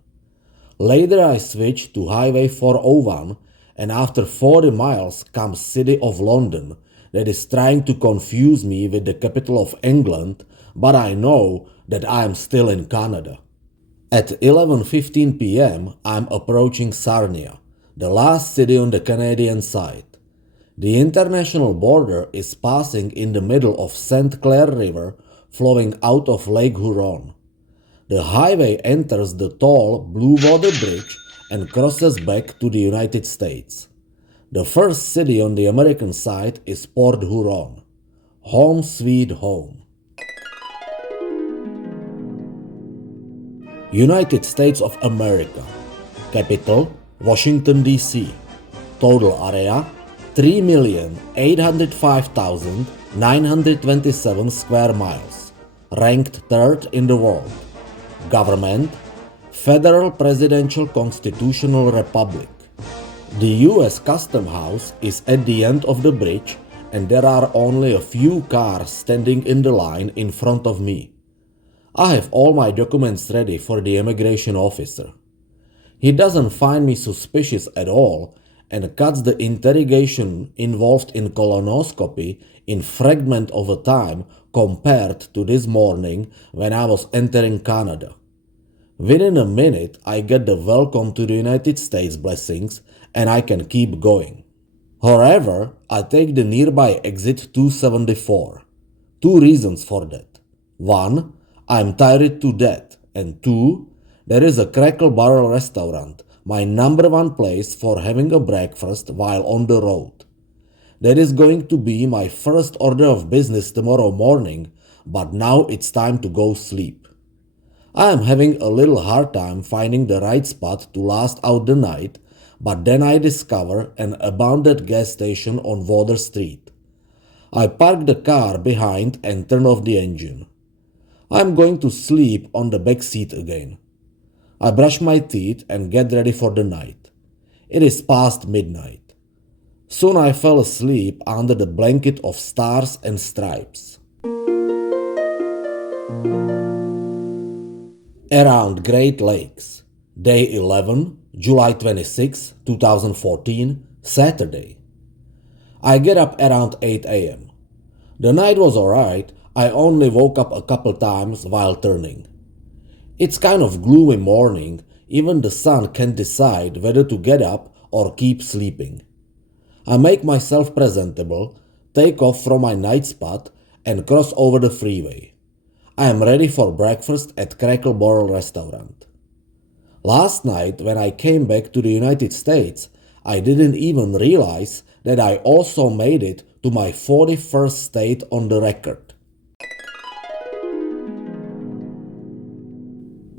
Later I switch to Highway 401, and after 40 miles comes City of London that is trying to confuse me with the capital of England, but I know that I am still in Canada. At 11:15 p.m. I'm approaching Sarnia, the last city on the Canadian side. The international border is passing in the middle of St. Clair River flowing out of Lake Huron. The highway enters the tall Blue Water Bridge and crosses back to the United States. The first city on the American side is Port Huron. Home sweet home. United States of America. Capital, Washington, D.C. Total area, 3,805,927 square miles. Ranked third in the world. Government, Federal Presidential Constitutional Republic. The U.S. Custom House is at the end of the bridge and there are only a few cars standing in the line in front of me. I have all my documents ready for the immigration officer. He doesn't find me suspicious at all and cuts the interrogation involved in colonoscopy in fragment of a time compared to this morning when I was entering Canada. Within a minute, I get the welcome to the United States blessings and I can keep going. However, I take the nearby exit 274. Two reasons for that. One, I'm tired to death, and two, there is a Crackle Barrel restaurant, my number one place for having a breakfast while on the road. That is going to be my first order of business tomorrow morning, but now it's time to go sleep. I am having a little hard time finding the right spot to last out the night, but then I discover an abandoned gas station on Water Street. I park the car behind and turn off the engine. I am going to sleep on the back seat again. I brush my teeth and get ready for the night. It is past midnight. Soon I fell asleep under the blanket of stars and stripes. Around Great Lakes. Day 11, July 26, 2014, Saturday. I get up around 8 a.m. The night was alright, I only woke up a couple times while turning. It's kind of gloomy morning, even the sun can't decide whether to get up or keep sleeping. I make myself presentable, take off from my night spot and cross over the freeway. I am ready for breakfast at Crackle Barrel restaurant. Last night when I came back to the United States, I didn't even realize that I also made it to my 41st state on the record.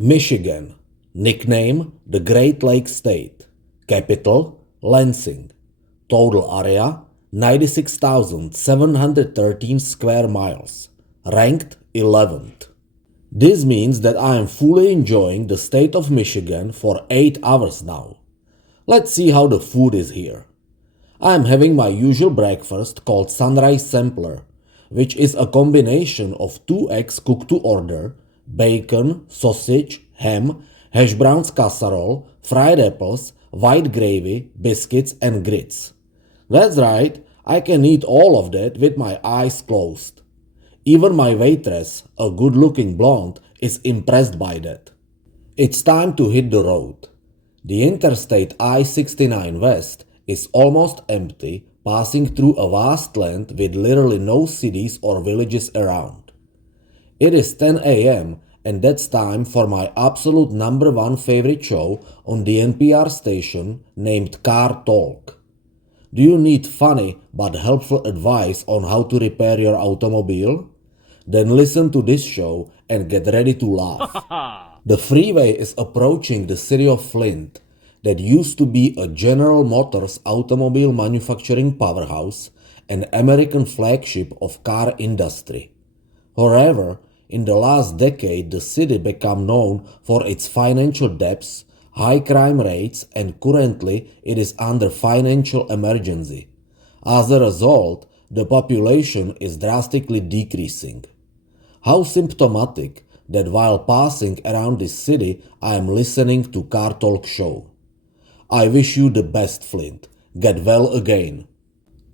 Michigan. Nickname, the Great Lakes State. Capital, Lansing. Total area, 96,713 square miles. Ranked 11th. This means that I am fully enjoying the state of Michigan for 8 hours now. Let's see how the food is here. I am having my usual breakfast called Sunrise Sampler, which is a combination of 2 eggs cooked to order, bacon, sausage, ham, hash browns casserole, fried apples, white gravy, biscuits and grits. That's right, I can eat all of that with my eyes closed. Even my waitress, a good-looking blonde, is impressed by that. It's time to hit the road. The Interstate I-69 West is almost empty, passing through a vast land with literally no cities or villages around. It is 10 a.m. and that's time for my absolute number one favorite show on the NPR station named Car Talk. Do you need funny but helpful advice on how to repair your automobile? Then listen to this show and get ready to laugh. The freeway is approaching the city of Flint, that used to be a General Motors automobile manufacturing powerhouse and American flagship of car industry. However, in the last decade the city became known for its financial debts, high crime rates, and currently it is under financial emergency. As a result, the population is drastically decreasing. How symptomatic that while passing around this city I am listening to Car Talk show. I wish you the best, Flint. Get well again.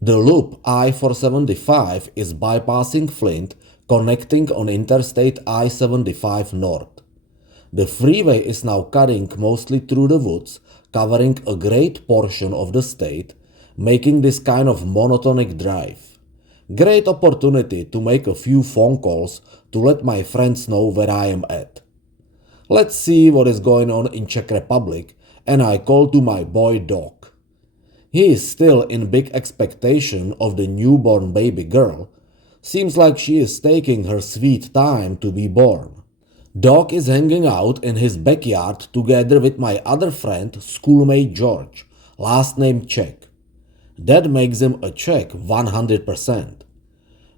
The loop I-475 is bypassing Flint, connecting on Interstate I-75 north. The freeway is now cutting mostly through the woods, covering a great portion of the state, making this kind of monotonic drive. Great opportunity to make a few phone calls to let my friends know where I am at. Let's see what is going on in Czech Republic, and I call to my boy Doc. He is still in big expectation of the newborn baby girl. Seems like she is taking her sweet time to be born. Doc is hanging out in his backyard together with my other friend, schoolmate George, last name Czech. That makes him a Czech 100%.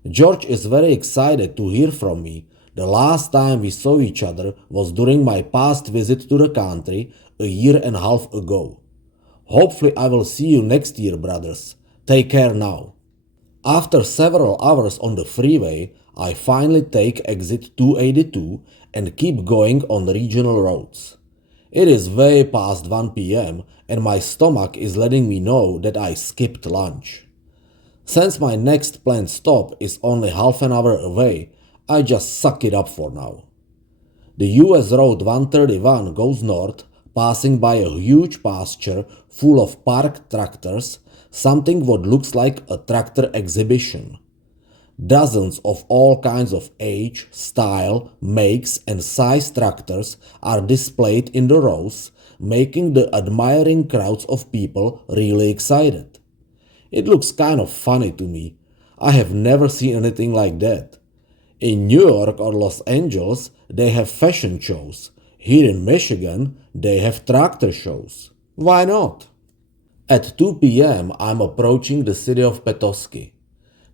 George is very excited to hear from me. The last time we saw each other was during my past visit to the country a year and a half ago. Hopefully I will see you next year, brothers. Take care now. After several hours on the freeway, I finally take exit 282 and keep going on regional roads. It is way past 1 p.m. and my stomach is letting me know that I skipped lunch. Since my next planned stop is only half an hour away, I just suck it up for now. The US Road 131 goes north, passing by a huge pasture full of parked tractors, something what looks like a tractor exhibition. Dozens of all kinds of age, style, makes and size tractors are displayed in the rows, making the admiring crowds of people really excited. It looks kind of funny to me. I have never seen anything like that. In New York or Los Angeles, they have fashion shows. Here in Michigan, they have tractor shows. Why not? At 2 p.m., I'm approaching the city of Petoskey.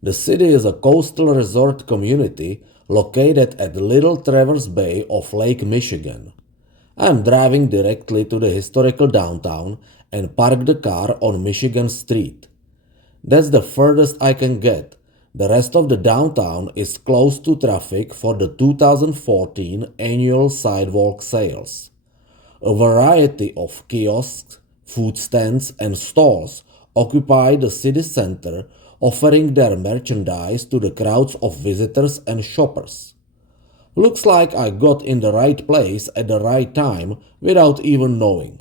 The city is a coastal resort community located at Little Traverse Bay of Lake Michigan. I'm driving directly to the historical downtown and park the car on Michigan Street. That's the furthest I can get. The rest of the downtown is closed to traffic for the 2014 annual sidewalk sales. A variety of kiosks, food stands and stalls occupy the city center, offering their merchandise to the crowds of visitors and shoppers. Looks like I got in the right place at the right time without even knowing.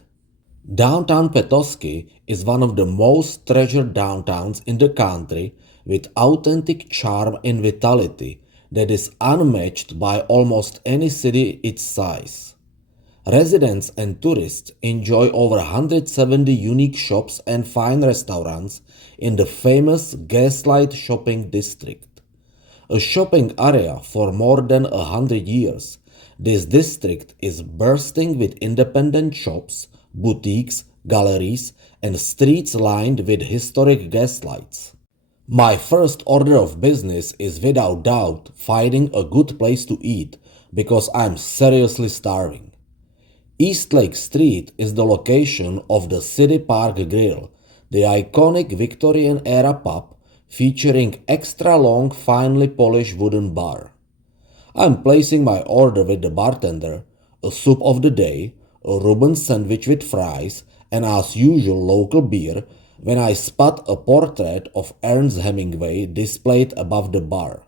Downtown Petoskey is one of the most treasured downtowns in the country with authentic charm and vitality that is unmatched by almost any city its size. Residents and tourists enjoy over 170 unique shops and fine restaurants in the famous Gaslight Shopping District. A shopping area for more than 100 years, this district is bursting with independent shops, boutiques, galleries, and streets lined with historic gaslights. My first order of business is without doubt finding a good place to eat because I'm seriously starving. East Lake Street is the location of the City Park Grill, the iconic Victorian-era pub featuring extra long, finely polished wooden bar. I'm placing my order with the bartender, a soup of the day, a Reuben sandwich with fries, and as usual local beer, when I spot a portrait of Ernest Hemingway displayed above the bar.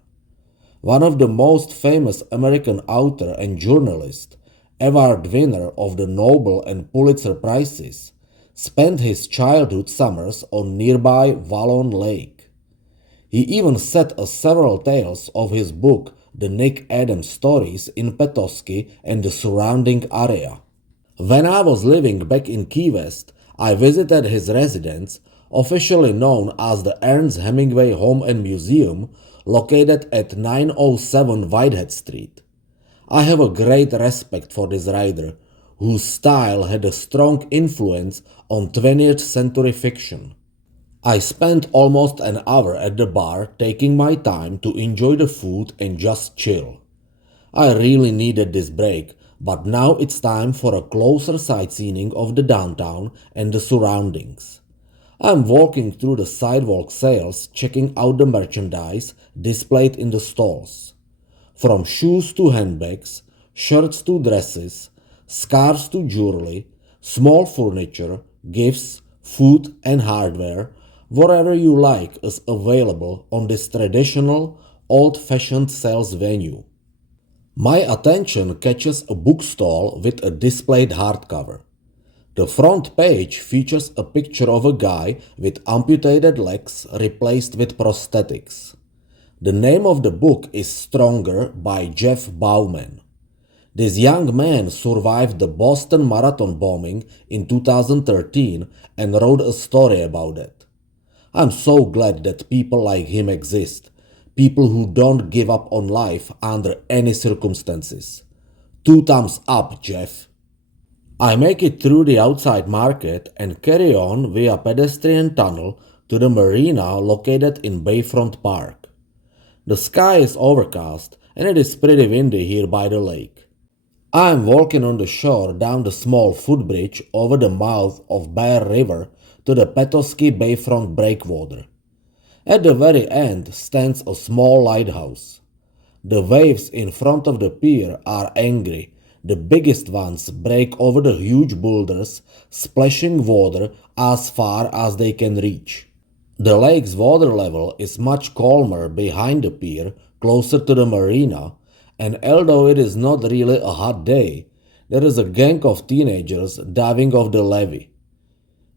One of the most famous American author and journalist, award winner of the Nobel and Pulitzer Prizes, spent his childhood summers on nearby Wallon Lake. He even set several tales of his book The Nick Adams Stories in Petoskey and the surrounding area. When I was living back in Key West, I visited his residence, officially known as the Ernest Hemingway Home and Museum, located at 907 Whitehead Street. I have a great respect for this writer, whose style had a strong influence on 20th century fiction. I spent almost an hour at the bar taking my time to enjoy the food and just chill. I really needed this break, but now it's time for a closer sightseeing of the downtown and the surroundings. I'm walking through the sidewalk sales, checking out the merchandise displayed in the stalls. From shoes to handbags, shirts to dresses, scarves to jewelry, small furniture, gifts, food and hardware, whatever you like is available on this traditional, old-fashioned sales venue. My attention catches a bookstall with a displayed hardcover. The front page features a picture of a guy with amputated legs replaced with prosthetics. The name of the book is Stronger by Jeff Bauman. This young man survived the Boston Marathon bombing in 2013 and wrote a story about it. I'm so glad that people like him exist, people who don't give up on life under any circumstances. 2 thumbs up, Jeff. I make it through the outside market and carry on via pedestrian tunnel to the marina located in Bayfront Park. The sky is overcast and it is pretty windy here by the lake. I am walking on the shore down the small footbridge over the mouth of Bear River to the Petoskey Bayfront breakwater. At the very end stands a small lighthouse. The waves in front of the pier are angry. The biggest ones break over the huge boulders, splashing water as far as they can reach. The lake's water level is much calmer behind the pier, closer to the marina, and although it is not really a hot day, there is a gang of teenagers diving off the levee.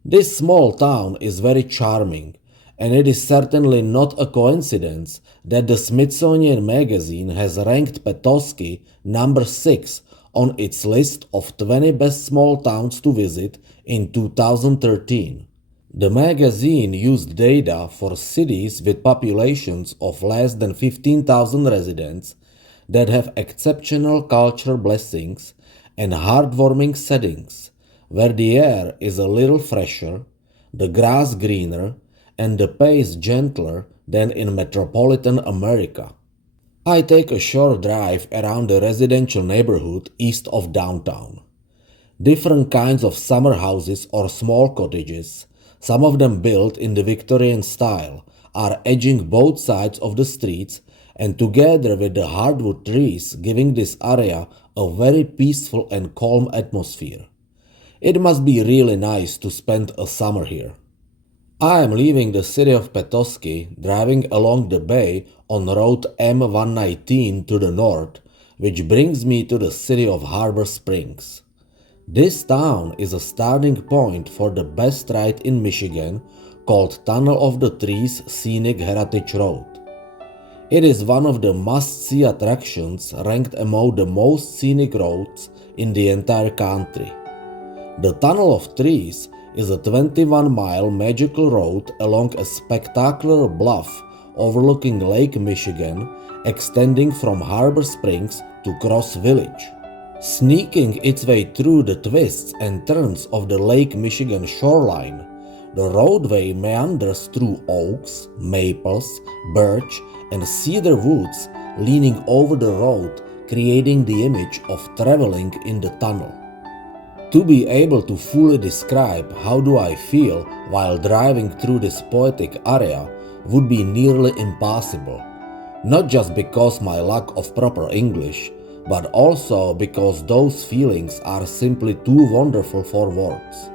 This small town is very charming, and it is certainly not a coincidence that the Smithsonian Magazine has ranked Petoskey number 6 on its list of 20 best small towns to visit in 2013. The magazine used data for cities with populations of less than 15,000 residents that have exceptional cultural blessings and heartwarming settings, where the air is a little fresher, the grass greener, and the pace gentler than in metropolitan America. I take a short drive around the residential neighborhood east of downtown. Different kinds of summer houses or small cottages, some of them built in the Victorian style, are edging both sides of the streets and together with the hardwood trees giving this area a very peaceful and calm atmosphere. It must be really nice to spend a summer here. I am leaving the city of Petoskey, driving along the bay on Route M119 to the north, which brings me to the city of Harbor Springs. This town is a starting point for the best ride in Michigan, called Tunnel of the Trees Scenic Heritage Road. It is one of the must-see attractions ranked among the most scenic roads in the entire country. The Tunnel of Trees is a 21-mile magical road along a spectacular bluff overlooking Lake Michigan, extending from Harbor Springs to Cross Village. Sneaking its way through the twists and turns of the Lake Michigan shoreline, the roadway meanders through oaks, maples, birch, and cedar woods leaning over the road, creating the image of traveling in the tunnel. To be able to fully describe how do I feel while driving through this poetic area would be nearly impossible, not just because my lack of proper English, but also because those feelings are simply too wonderful for words.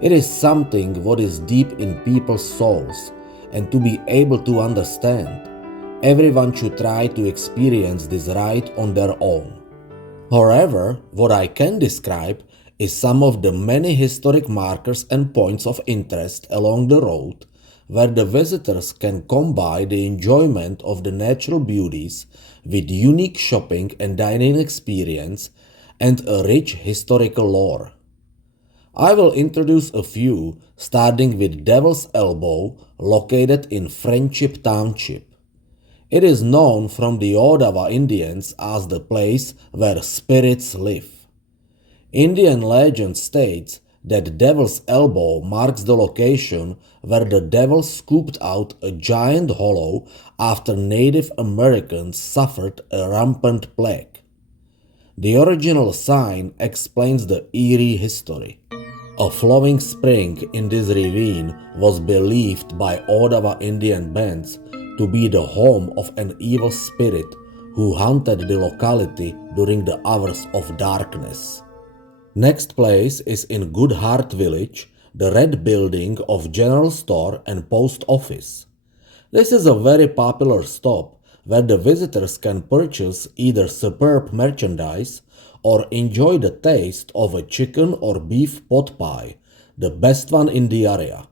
It is something what is deep in people's souls, and to be able to understand, everyone should try to experience this ride on their own. However, what I can describe is some of the many historic markers and points of interest along the road where the visitors can combine the enjoyment of the natural beauties with unique shopping and dining experience and a rich historical lore. I will introduce a few, starting with Devil's Elbow, located in Friendship Township. It is known from the Ottawa Indians as the place where spirits live. Indian legend states that Devil's Elbow marks the location where the devil scooped out a giant hollow after Native Americans suffered a rampant plague. The original sign explains the eerie history. A flowing spring in this ravine was believed by Ottawa Indian bands to be the home of an evil spirit who haunted the locality during the hours of darkness. Next place is in Good Heart Village, the red building of general store and post office. This is a very popular stop where the visitors can purchase either superb merchandise or enjoy the taste of a chicken or beef pot pie, the best one in the area.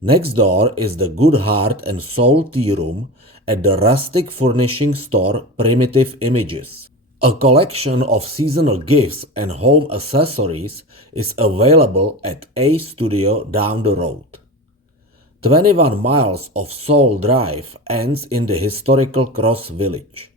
Next door is the Good Heart and Soul Tea Room at the rustic furnishing store Primitive Images. A collection of seasonal gifts and home accessories is available at A Studio down the road. 21 miles of Soul Drive ends in the historical Cross Village.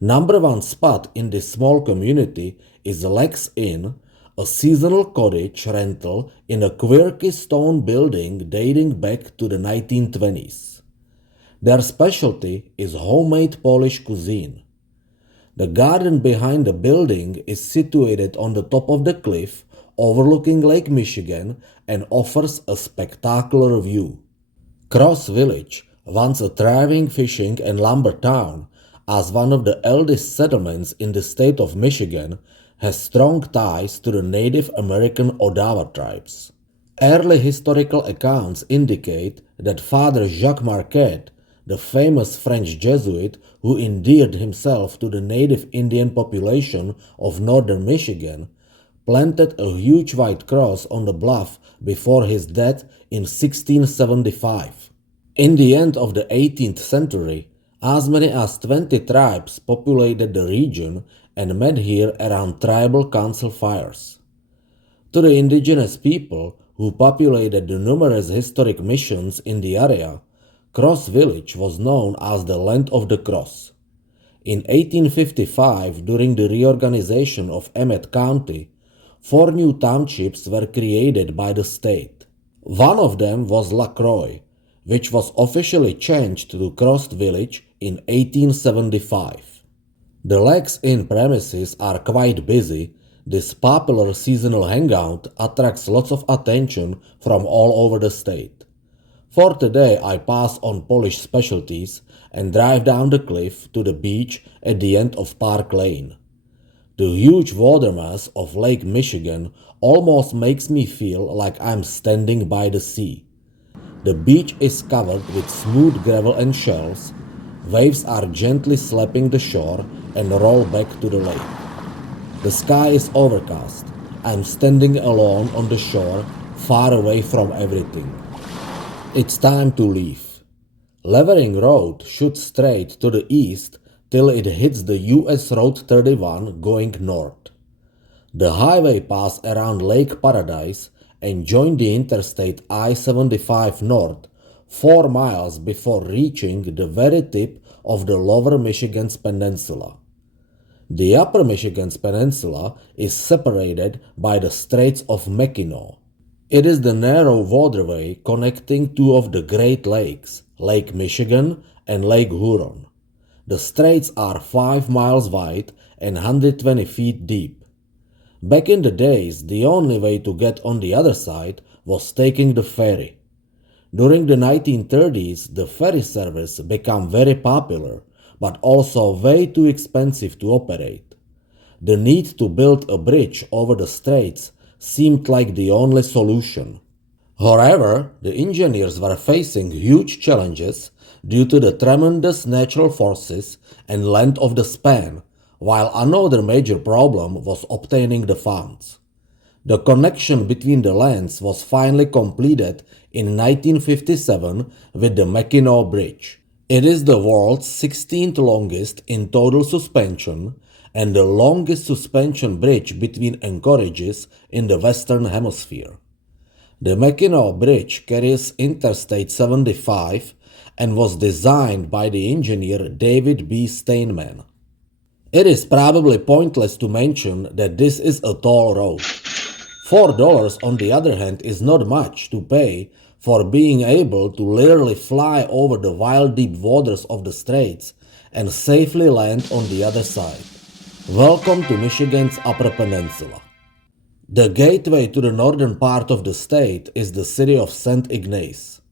Number one spot in this small community is Lex Inn, a seasonal cottage rental in a quirky stone building dating back to the 1920s. Their specialty is homemade Polish cuisine. The garden behind the building is situated on the top of the cliff overlooking Lake Michigan and offers a spectacular view. Cross Village, once a thriving fishing and lumber town, as one of the eldest settlements in the state of Michigan, has strong ties to the Native American Odawa tribes. Early historical accounts indicate that Father Jacques Marquette, the famous French Jesuit who endeared himself to the native Indian population of northern Michigan, planted a huge white cross on the bluff before his death in 1675. In the end of the 18th century, as many as 20 tribes populated the region and met here around tribal council fires. To the indigenous people who populated the numerous historic missions in the area, Cross Village was known as the Land of the Cross. In 1855, during the reorganization of Emmet County, 4 new townships were created by the state. One of them was LaCroix, which was officially changed to Cross Village in 1875. The Lex Inn premises are quite busy. This popular seasonal hangout attracts lots of attention from all over the state. For today, I pass on Polish specialties and drive down the cliff to the beach at the end of Park Lane. The huge water mass of Lake Michigan almost makes me feel like I'm standing by the sea. The beach is covered with smooth gravel and shells. Waves are gently slapping the shore and roll back to the lake. The sky is overcast. I'm standing alone on the shore, far away from everything. It's time to leave. Levering Road shoots straight to the east till it hits the US Road 31 going north. The highway passes around Lake Paradise and joins the Interstate I-75 north 4 miles before reaching the very tip of the Lower Michigan's Peninsula. The Upper Michigan's Peninsula is separated by the Straits of Mackinac. It is the narrow waterway connecting two of the Great Lakes, Lake Michigan and Lake Huron. The straits are 5 miles wide and 120 feet deep. Back in the days, the only way to get on the other side was taking the ferry. During the 1930s, the ferry service became very popular, but also way too expensive to operate. The need to build a bridge over the straits seemed like the only solution. However, the engineers were facing huge challenges due to the tremendous natural forces and length of the span, while another major problem was obtaining the funds. The connection between the lands was finally completed in 1957 with the Mackinac Bridge. It is the world's 16th longest in total suspension and the longest suspension bridge between anchorages in the Western Hemisphere. The Mackinac Bridge carries Interstate 75 and was designed by the engineer David B. Steinman. It is probably pointless to mention that this is a toll road. $4 on the other hand is not much to pay for being able to literally fly over the wild deep waters of the straits and safely land on the other side. Welcome to Michigan's Upper Peninsula. The gateway to the northern part of the state is the city of St. Ignace.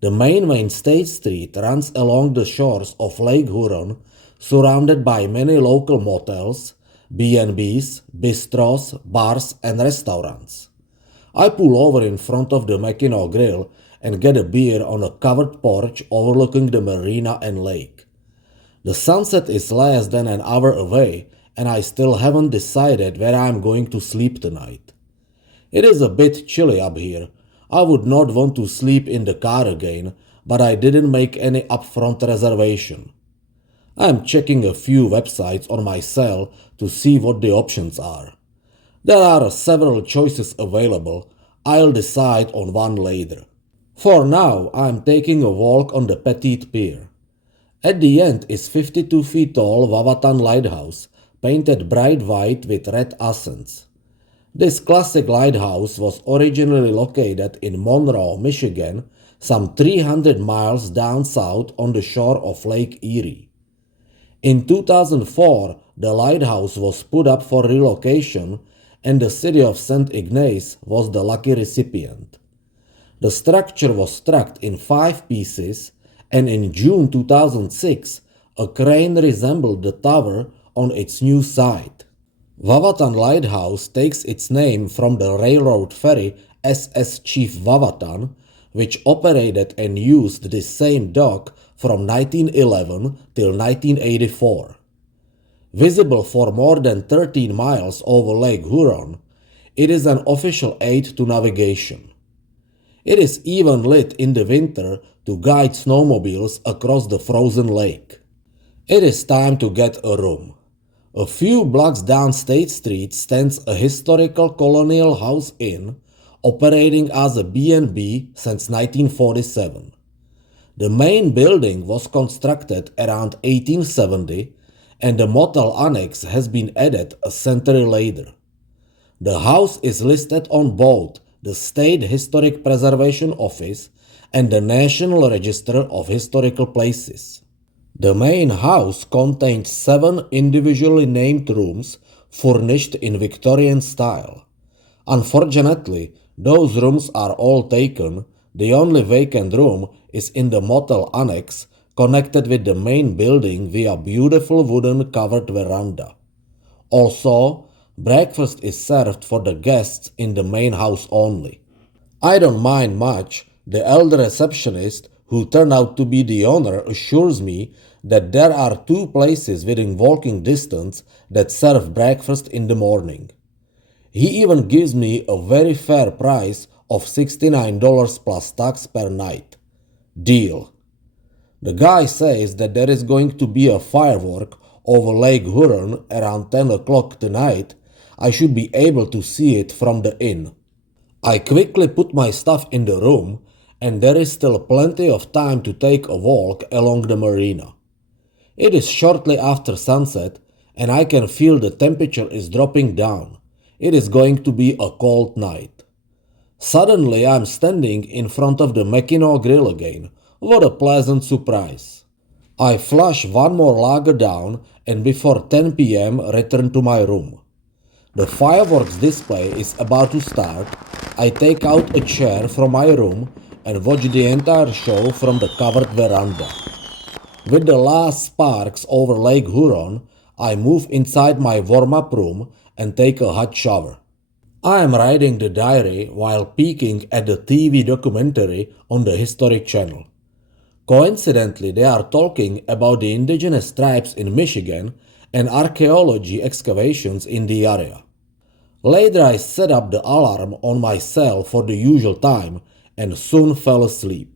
The main State Street runs along the shores of Lake Huron, surrounded by many local motels, B&Bs, bistros, bars and restaurants. I pull over in front of the Mackinac Grill and get a beer on a covered porch overlooking the marina and lake. The sunset is less than an hour away and I still haven't decided where I'm going to sleep tonight. It is a bit chilly up here. I would not want to sleep in the car again, but I didn't make any upfront reservation. I'm checking a few websites on my cell to see what the options are. There are several choices available. I'll decide on one later. For now, I'm taking a walk on the Petite Pier. At the end is 52 feet tall Wawatan Lighthouse, painted bright white with red accents. This classic lighthouse was originally located in Monroe, Michigan, some 300 miles down south on the shore of Lake Erie. In 2004, the lighthouse was put up for relocation, and the city of St. Ignace was the lucky recipient. The structure was struck in 5 pieces, and in June 2006, a crane resembled the tower on its new site. Wawatan Lighthouse takes its name from the railroad ferry SS Chief Wawatan, which operated and used this same dock from 1911 till 1984. Visible for more than 13 miles over Lake Huron, it is an official aid to navigation. It is even lit in the winter to guide snowmobiles across the frozen lake. It is time to get a room. A few blocks down State Street stands a historical colonial house inn operating as a B&B since 1947. The main building was constructed around 1870, and the motel annex has been added a century later. The house is listed on both the State Historic Preservation Office and the National Register of Historical Places. The main house contains 7 individually named rooms furnished in Victorian style. Unfortunately, those rooms are all taken. The only vacant room is in the motel annex, connected with the main building via beautiful wooden covered veranda. Also, breakfast is served for the guests in the main house only. I don't mind much. The elder receptionist, who turned out to be the owner, assures me that there are 2 places within walking distance that serve breakfast in the morning. He even gives me a very fair price of $69 plus tax per night. Deal. The guy says that there is going to be a firework over Lake Huron around 10 o'clock tonight. I should be able to see it from the inn. I quickly put my stuff in the room, and there is still plenty of time to take a walk along the marina. It is shortly after sunset, and I can feel the temperature is dropping down. It is going to be a cold night. Suddenly I'm standing in front of the Mackinac Grill again. What a pleasant surprise. I flush one more lager down and before 10 p.m. return to my room. The fireworks display is about to start. I take out a chair from my room and watch the entire show from the covered veranda. With the last sparks over Lake Huron, I move inside my warm-up room and take a hot shower. I am writing the diary while peeking at the TV documentary on the History Channel. Coincidentally, they are talking about the indigenous tribes in Michigan and archaeology excavations in the area. Later I set up the alarm on my cell for the usual time and soon fell asleep.